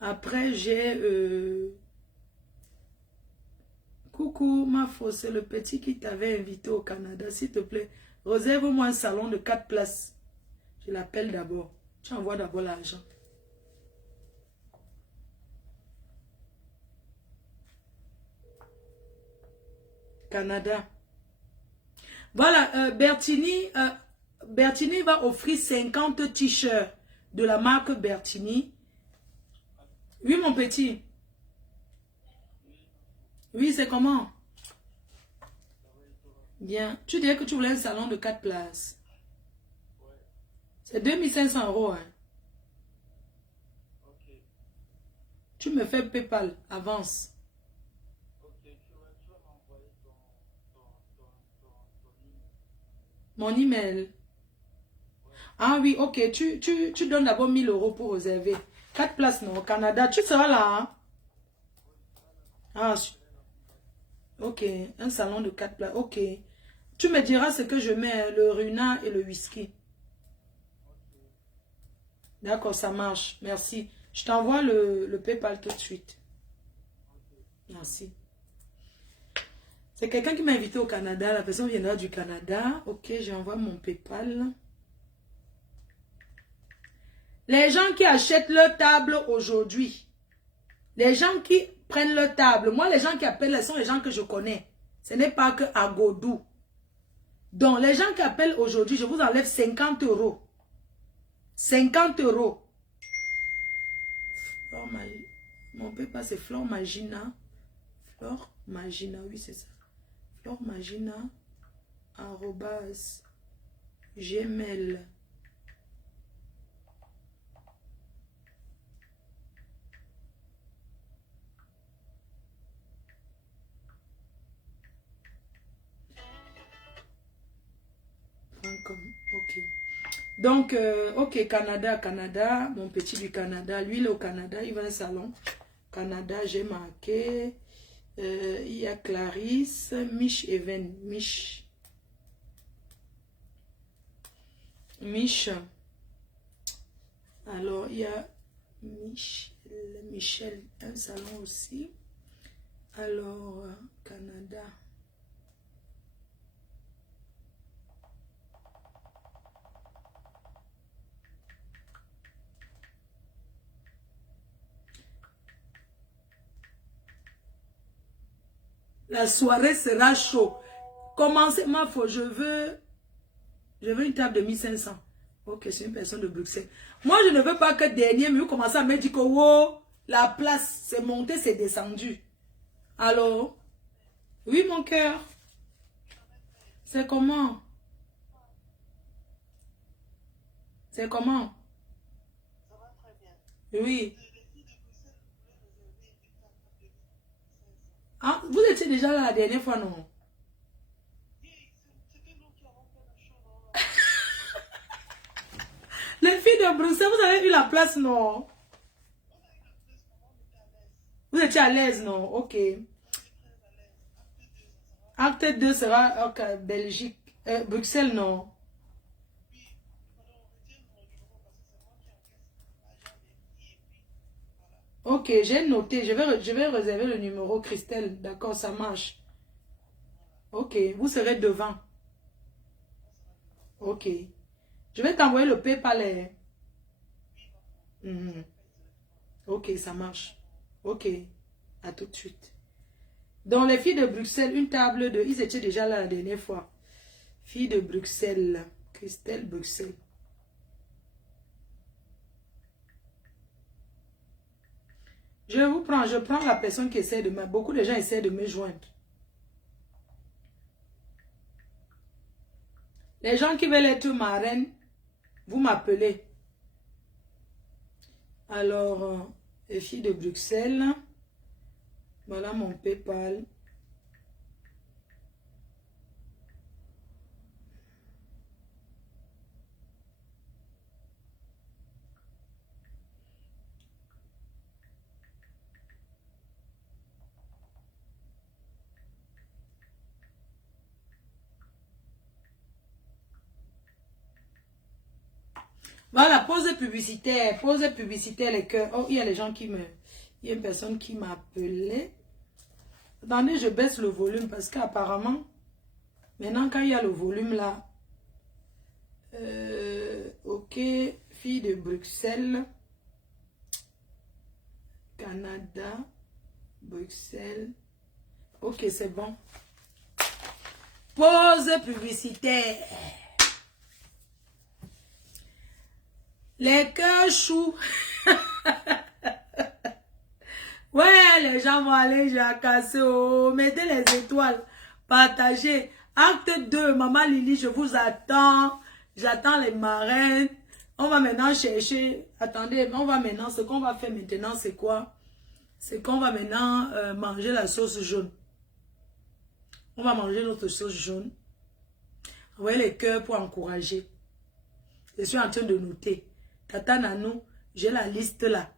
Après, j'ai... coucou, ma fausse, c'est le petit qui t'avait invité au Canada. S'il te plaît, réserve-moi un salon de 4 places. Je l'appelle d'abord. Tu envoies d'abord l'argent. Canada. Voilà, Bertini va offrir 50 t-shirts de la marque Bertini. Oui, mon petit. Oui, c'est comment? Bien. Tu disais que tu voulais un salon de 4 places. C'est 2500 €. Hein. Tu me fais PayPal, avance. Mon email. Ah oui, ok. Tu donnes d'abord 1000 € pour réserver. 4 places, non, au Canada. Tu seras là. Hein? Ah, ok. Un salon de 4 places. Ok. Tu me diras ce que je mets, le runa et le whisky. D'accord, ça marche. Merci. Je t'envoie le PayPal tout de suite. Merci. C'est quelqu'un qui m'a invité au Canada. La personne viendra du Canada. Ok, j'envoie mon PayPal. Les gens qui achètent leur table aujourd'hui. Les gens qui prennent leur table. Moi, les gens qui appellent, ce sont les gens que je connais. Ce n'est pas que à Godou. Donc, les gens qui appellent aujourd'hui, je vous enlève 50 €. 50 €. Mon PayPal, c'est Flore Magina. Flore Magina, oui, c'est ça. Flore Magina, arrobas, gmail. Ok. Donc, ok, Canada, mon petit du Canada. Lui, il est au Canada, il va au salon. Canada, j'ai marqué. Il y a Clarisse, Mich Even, Mich. Alors, il y a Michel, un salon aussi. Alors, Canada. La soirée sera chaud. Commencez, ma foi, je veux une table de 1500. Ok, c'est une personne de Bruxelles. Moi, je ne veux pas que dernier, mais vous commencez à me dire que oh, la place, c'est monté, c'est descendu. Alors, oui, mon cœur. C'est comment? C'est comment? Oui. Ah, vous étiez déjà là la dernière fois, non? Les filles de Bruxelles, vous avez eu la place, non? Vous étiez à l'aise, non? Ok. Acte 2 sera okay, Belgique. Bruxelles, non? Ok, j'ai noté. Je vais réserver le numéro, Christelle. D'accord, ça marche. Ok, vous serez devant. Ok. Je vais t'envoyer le PayPal. Mhm. Ok, ça marche. Ok, à tout de suite. Donc, les filles de Bruxelles, une table de... Ils étaient déjà là la dernière fois. Filles de Bruxelles. Christelle Bruxelles. Je prends la personne qui essaie de me... Beaucoup de gens essaient de me joindre. Les gens qui veulent être marraines, vous m'appelez. Alors, les filles de Bruxelles, voilà mon PayPal. Voilà, pause publicitaire, les cœurs. Oh, il y a les gens qui me... Il y a une personne qui m'a appelé. Attendez, je baisse le volume parce qu'apparemment, maintenant quand il y a le volume là, ok, fille de Bruxelles, Canada, Bruxelles, ok, c'est bon. Pause publicitaire. Les cœurs choux. Ouais, les gens vont aller jacasser. Oh, mettez les étoiles. Partagez. Acte 2, Maman Lily, je vous attends. J'attends les marraines. On va maintenant chercher. Attendez, on va maintenant. Ce qu'on va faire maintenant, c'est quoi? C'est qu'on va maintenant manger la sauce jaune. On va manger notre sauce jaune. Envoyez les cœurs pour encourager. Je suis en train de noter. Tata Nanou, j'ai la liste là.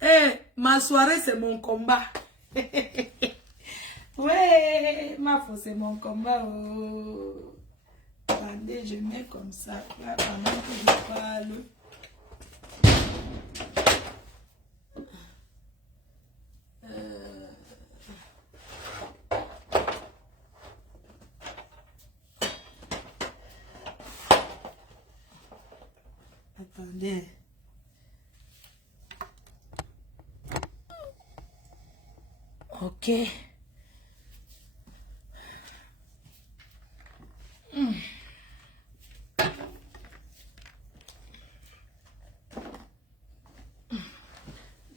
Eh, ma soirée, c'est mon combat. Ouais, ma foi, c'est mon combat. Oh. Attendez, je mets comme ça. Là, pendant que je parle. Attendez. Ok.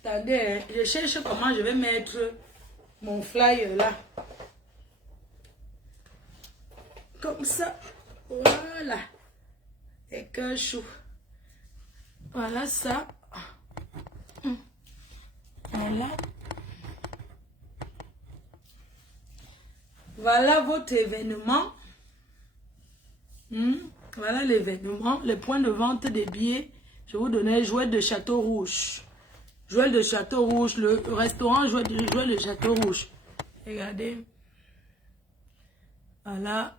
Attendez, je cherche comment je vais mettre mon flyer là. Comme ça. Voilà. Et que chou. Voilà ça. Voilà. Voilà votre événement. Voilà l'événement. Les points de vente des billets. Je vous donnais Joël de Château Rouge. Joël de Château Rouge. Le restaurant Joël de Château Rouge. Regardez. Voilà.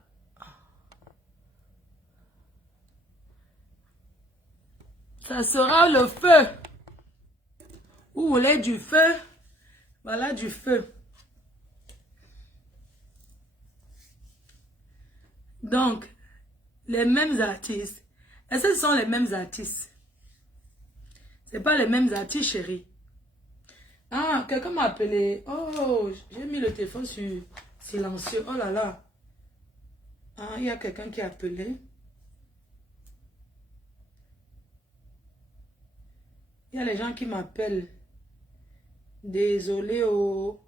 Ça sera le feu. Vous voulez du feu? Voilà du feu. Donc, les mêmes artistes. Est-ce que ce sont les mêmes artistes? C'est pas les mêmes artistes, chérie. Ah, quelqu'un m'a appelé. Oh, j'ai mis le téléphone sur silencieux. Oh là là. Ah, il y a quelqu'un qui a appelé. Il y a les gens qui m'appellent. Désolé, oh.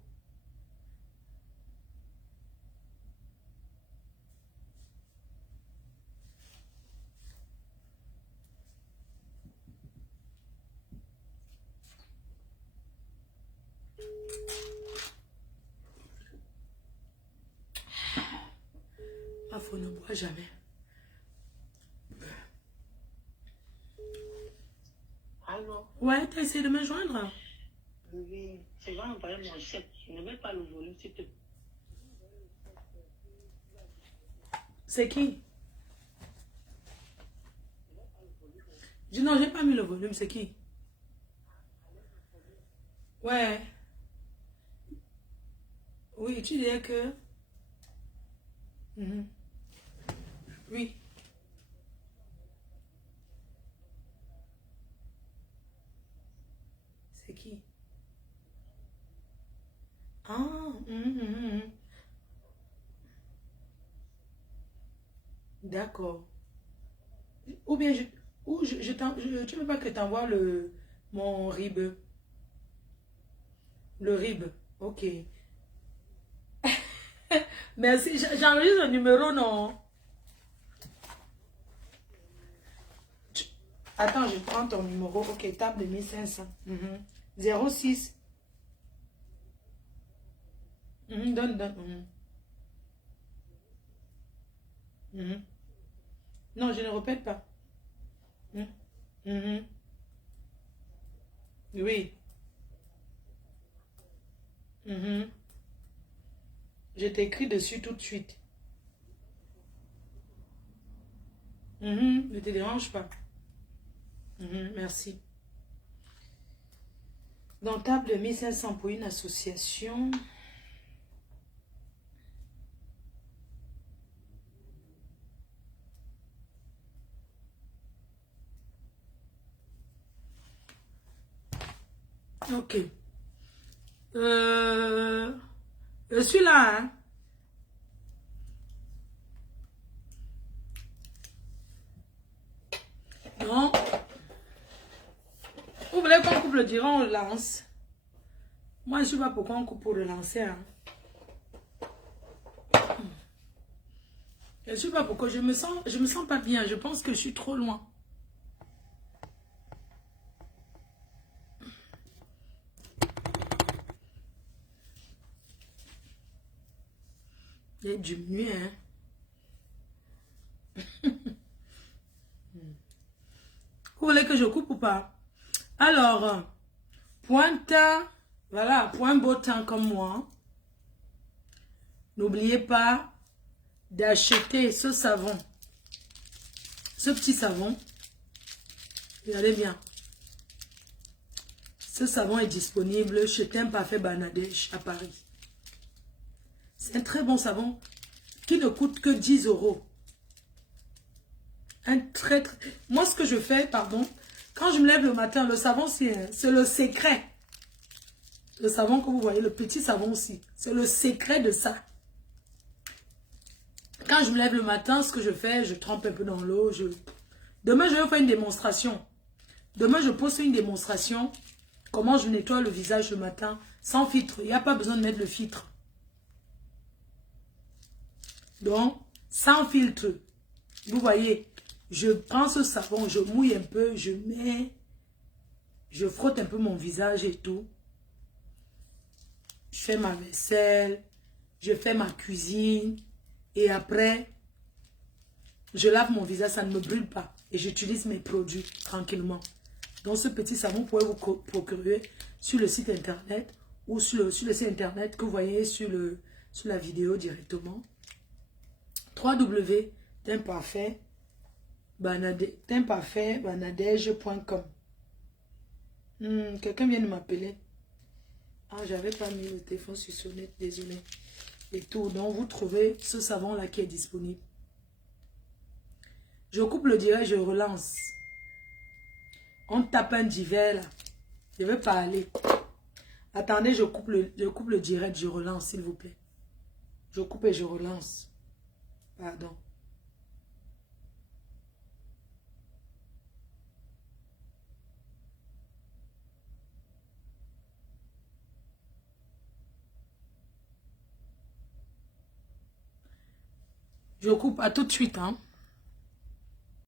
Ma femme ne boit jamais. Allô? Ouais, t'as essayé de me joindre? Oui, c'est gens envoyer mon chèque. Je ne mets pas le volume, s'il te plaît. C'est qui? Non, j'ai pas mis le volume, c'est qui? Ouais. Oui, tu disais que... Oui. C'est qui? Ah, D'accord. Ou bien, tu veux pas que t'envoies mon RIB? Le RIB, ok. Merci, j'enregistre le numéro, non? Attends, je prends ton numéro. Ok, table de 1500. 06. Donne. Non, je ne répète pas. Mhm. Mhm. Oui. Je t'écris dessus tout de suite. Ne te dérange pas. Merci. Donc, table de 1500 pour une association. Ok. Je suis là, hein. Non. Vous voulez qu'on coupe le direct, on le lance. Moi, je ne sais pas pourquoi on coupe pour le lancer. Hein. Je ne sais pas pourquoi. Je me sens pas bien. Je pense que je suis trop loin. Il y a du mieux, hein. Vous voulez que je coupe ou pas? Alors, pointe, voilà, point beau temps comme moi. N'oubliez pas d'acheter ce savon. Ce petit savon. Regardez bien. Ce savon est disponible chez Teint Parfait Bangladesh à Paris. C'est un très bon savon qui ne coûte que 10 €. Moi, ce que je fais, pardon, quand je me lève le matin, le savon, c'est le secret. Le savon que vous voyez, le petit savon aussi. C'est le secret de ça. Quand je me lève le matin, ce que je fais, je trempe un peu dans l'eau. Demain, je vais faire une démonstration. Demain, je poste une démonstration. Comment je nettoie le visage le matin sans filtre. Il n'y a pas besoin de mettre le filtre. Donc, sans filtre. Vous voyez, je prends ce savon, je mouille un peu, je frotte un peu mon visage et tout. Je fais ma vaisselle, je fais ma cuisine. Et après, je lave mon visage, ça ne me brûle pas. Et j'utilise mes produits tranquillement. Donc ce petit savon, vous pouvez vous procurer sur le site internet ou sur le site internet que vous voyez sur la vidéo directement. www.teintparfait-banadège.com. Quelqu'un vient de m'appeler. Ah, j'avais pas mis le téléphone sur sonnette, désolé. Et tout. Donc, vous trouvez ce savon-là qui est disponible. Je coupe le direct, je relance. On tape un divers là. Je vais parler. Attendez, je coupe le direct, je relance, s'il vous plaît. Je coupe et je relance. Pardon. Je coupe à tout de suite, hein.